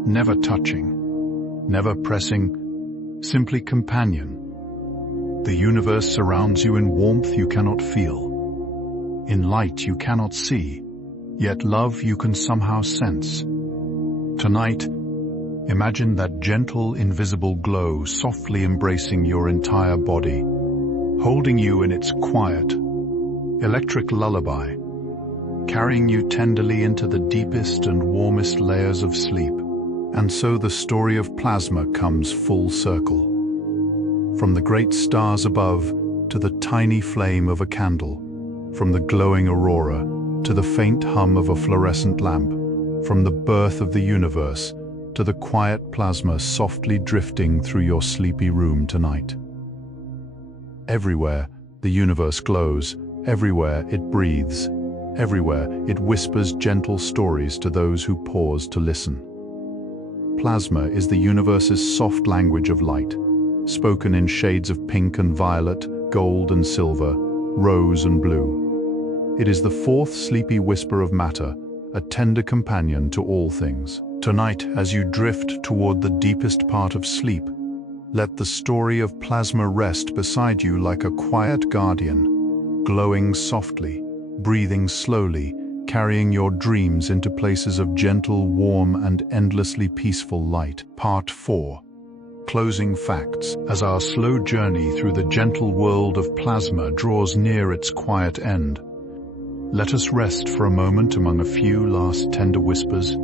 never touching, never pressing, simply companion. The universe surrounds you in warmth you cannot feel, in light you cannot see, yet love you can somehow sense. Tonight, imagine that gentle, invisible glow softly embracing your entire body, holding you in its quiet, electric lullaby, carrying you tenderly into the deepest and warmest layers of sleep. And so the story of plasma comes full circle. From the great stars above to the tiny flame of a candle, from the glowing aurora to the faint hum of a fluorescent lamp, from the birth of the universe to the quiet plasma softly drifting through your sleepy room tonight. Everywhere the universe glows, everywhere it breathes, everywhere it whispers gentle stories to those who pause to listen. Plasma is the universe's soft language of light, spoken in shades of pink and violet, gold and silver, rose and blue. It is the fourth sleepy whisper of matter, a tender companion to all things. Tonight, as you drift toward the deepest part of sleep, let the story of plasma rest beside you like a quiet guardian, glowing softly, breathing slowly, carrying your dreams into places of gentle, warm, and endlessly peaceful light. Part 4. Closing facts. As our slow journey through the gentle world of plasma draws near its quiet end, let us rest for a moment among a few last tender whispers,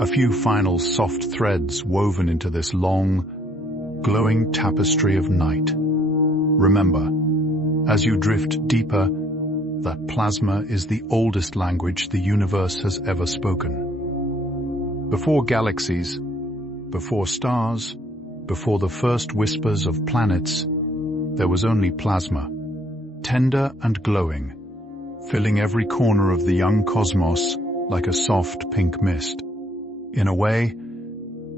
a few final soft threads woven into this long, glowing tapestry of night. Remember, as you drift deeper, that plasma is the oldest language the universe has ever spoken. Before galaxies, before stars, before the first whispers of planets, there was only plasma, tender and glowing, filling every corner of the young cosmos like a soft pink mist. In a way,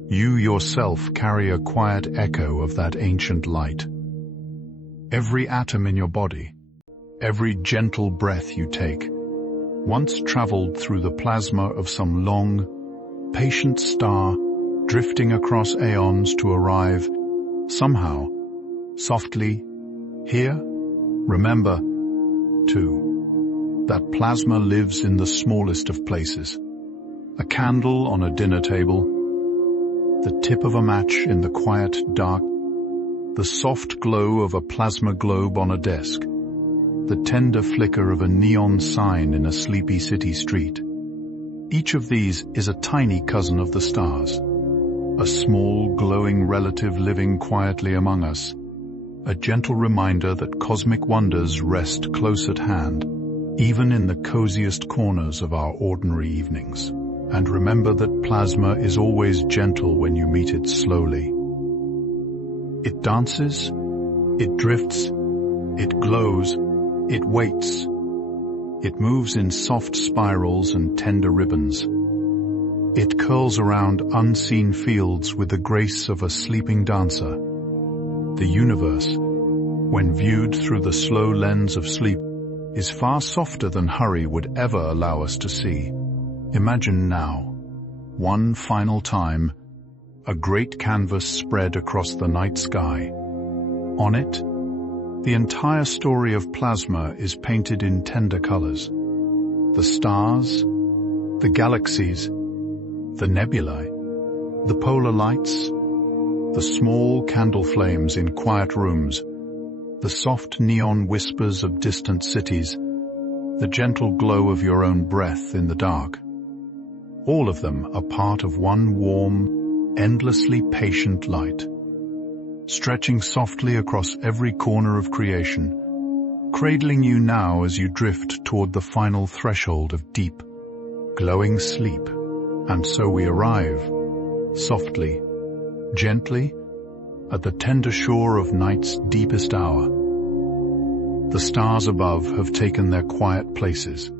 you yourself carry a quiet echo of that ancient light. Every atom in your body, every gentle breath you take, once traveled through the plasma of some long, patient star, drifting across aeons to arrive, somehow, softly, here. Remember, too, that plasma lives in the smallest of places. A candle on a dinner table, the tip of a match in the quiet dark, the soft glow of a plasma globe on a desk, the tender flicker of a neon sign in a sleepy city street. Each of these is a tiny cousin of the stars, a small, glowing relative living quietly among us, a gentle reminder that cosmic wonders rest close at hand, even in the coziest corners of our ordinary evenings. And remember that plasma is always gentle when you meet it slowly. It dances, it drifts, it glows, it waits. It moves in soft spirals and tender ribbons. It curls around unseen fields with the grace of a sleeping dancer. The universe, when viewed through the slow lens of sleep, is far softer than hurry would ever allow us to see. Imagine now, one final time, a great canvas spread across the night sky. On it, the entire story of plasma is painted in tender colors. The stars, the galaxies, the nebulae, the polar lights, the small candle flames in quiet rooms, the soft neon whispers of distant cities, the gentle glow of your own breath in the dark. All of them are part of one warm, endlessly patient light, stretching softly across every corner of creation, cradling you now as you drift toward the final threshold of deep, glowing sleep. And so we arrive, softly, gently, at the tender shore of night's deepest hour. The stars above have taken their quiet places.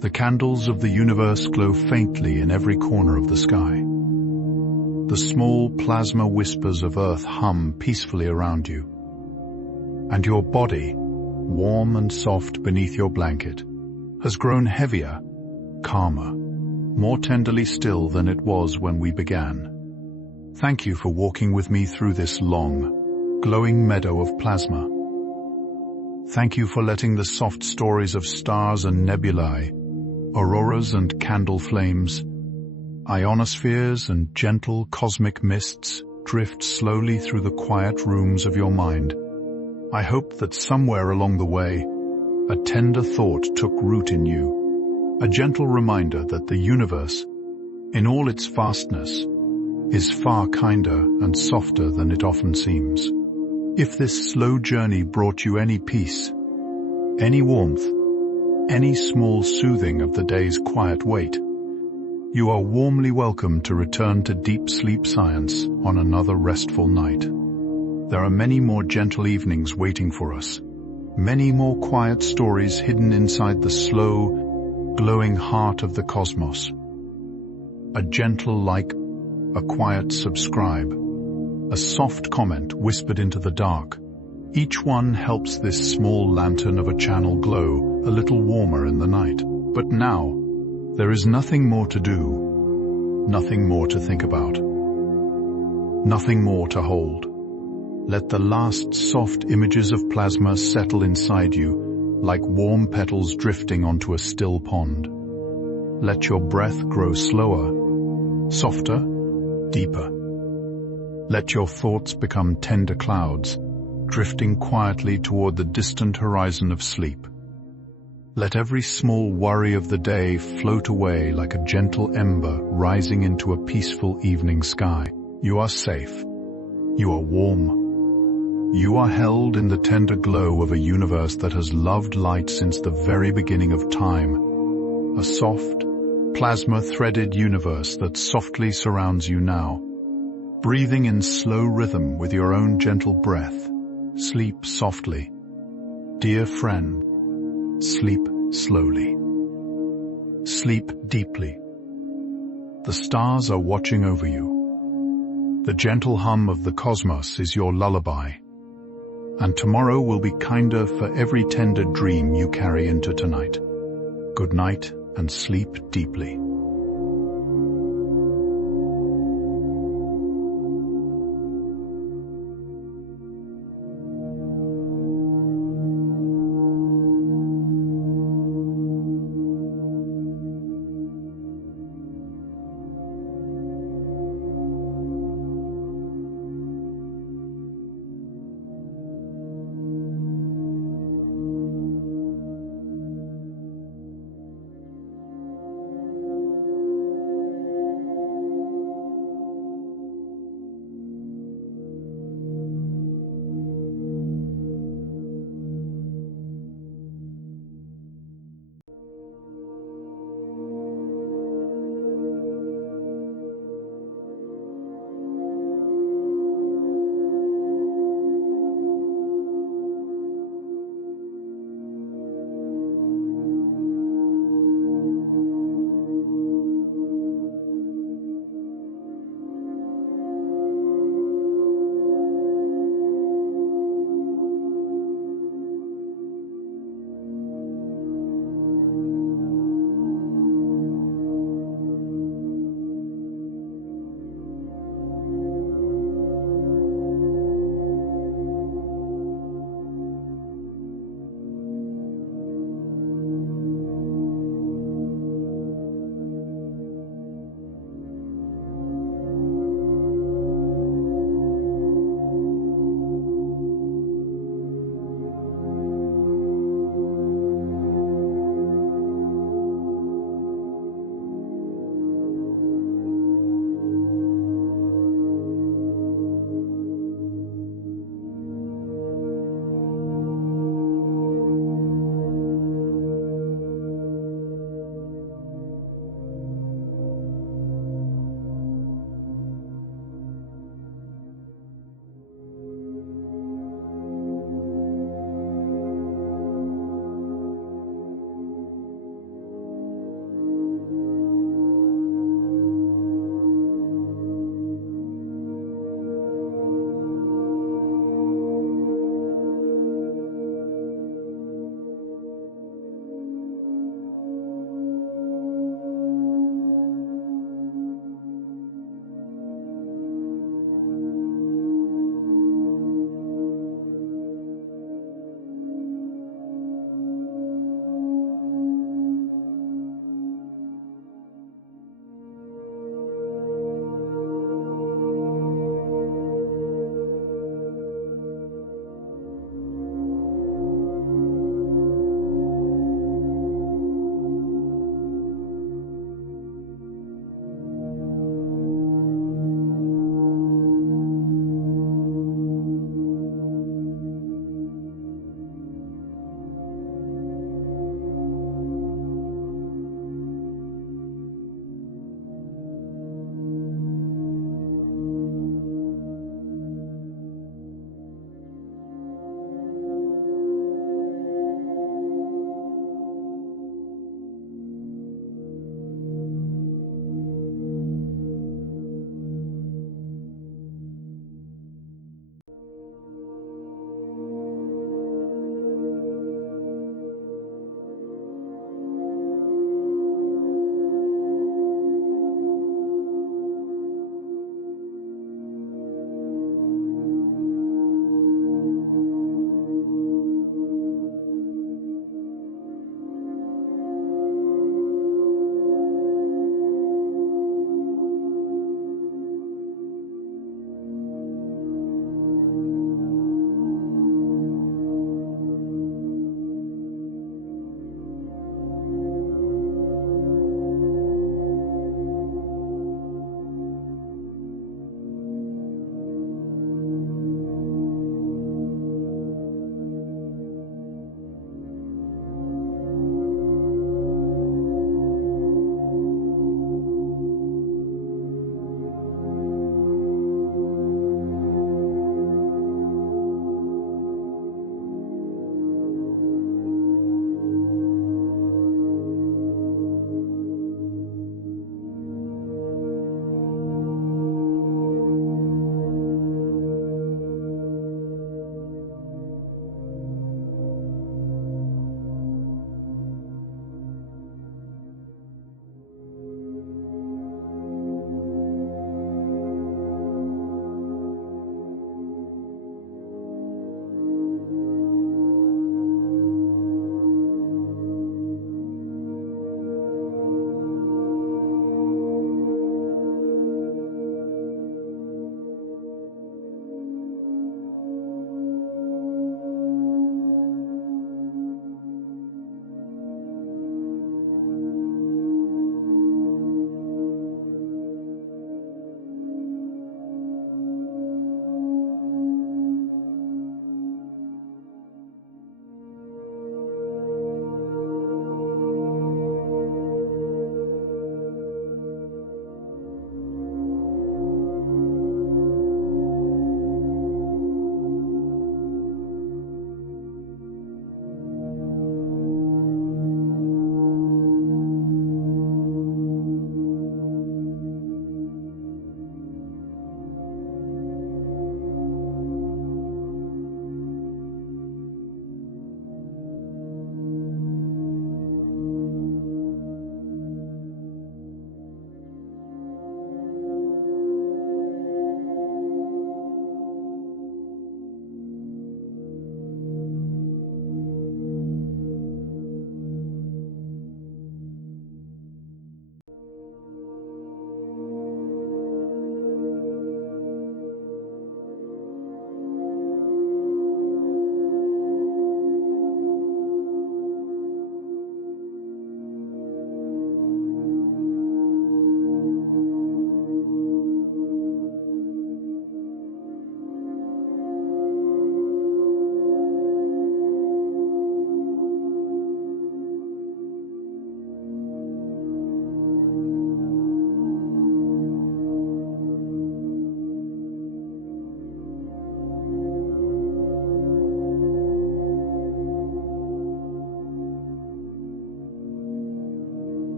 The candles of the universe glow faintly in every corner of the sky. The small plasma whispers of Earth hum peacefully around you. And your body, warm and soft beneath your blanket, has grown heavier, calmer, more tenderly still than it was when we began. Thank you for walking with me through this long, glowing meadow of plasma. Thank you for letting the soft stories of stars and nebulae, auroras and candle flames, ionospheres and gentle cosmic mists drift slowly through the quiet rooms of your mind. I hope that somewhere along the way, a tender thought took root in you, a gentle reminder that the universe, in all its vastness, is far kinder and softer than it often seems. If this slow journey brought you any peace, any warmth, any small soothing of the day's quiet weight, you are warmly welcome to return to Deep Sleep Science on another restful night. There are many more gentle evenings waiting for us, many more quiet stories hidden inside the slow, glowing heart of the cosmos. A gentle like, a quiet subscribe, a soft comment whispered into the dark. Each one helps this small lantern of a channel glow a little warmer in the night. But now, there is nothing more to do, nothing more to think about, nothing more to hold. Let the last soft images of plasma settle inside you, like warm petals drifting onto a still pond. Let your breath grow slower, softer, deeper. Let your thoughts become tender clouds, drifting quietly toward the distant horizon of sleep. Let every small worry of the day float away like a gentle ember rising into a peaceful evening sky. You are safe. You are warm. You are held in the tender glow of a universe that has loved light since the very beginning of time. A soft, plasma-threaded universe that softly surrounds you now. Breathing in slow rhythm with your own gentle breath, sleep softly. Dear friend, sleep slowly. Sleep deeply. The stars are watching over you. The gentle hum of the cosmos is your lullaby. And tomorrow will be kinder for every tender dream you carry into tonight. Good night and sleep deeply.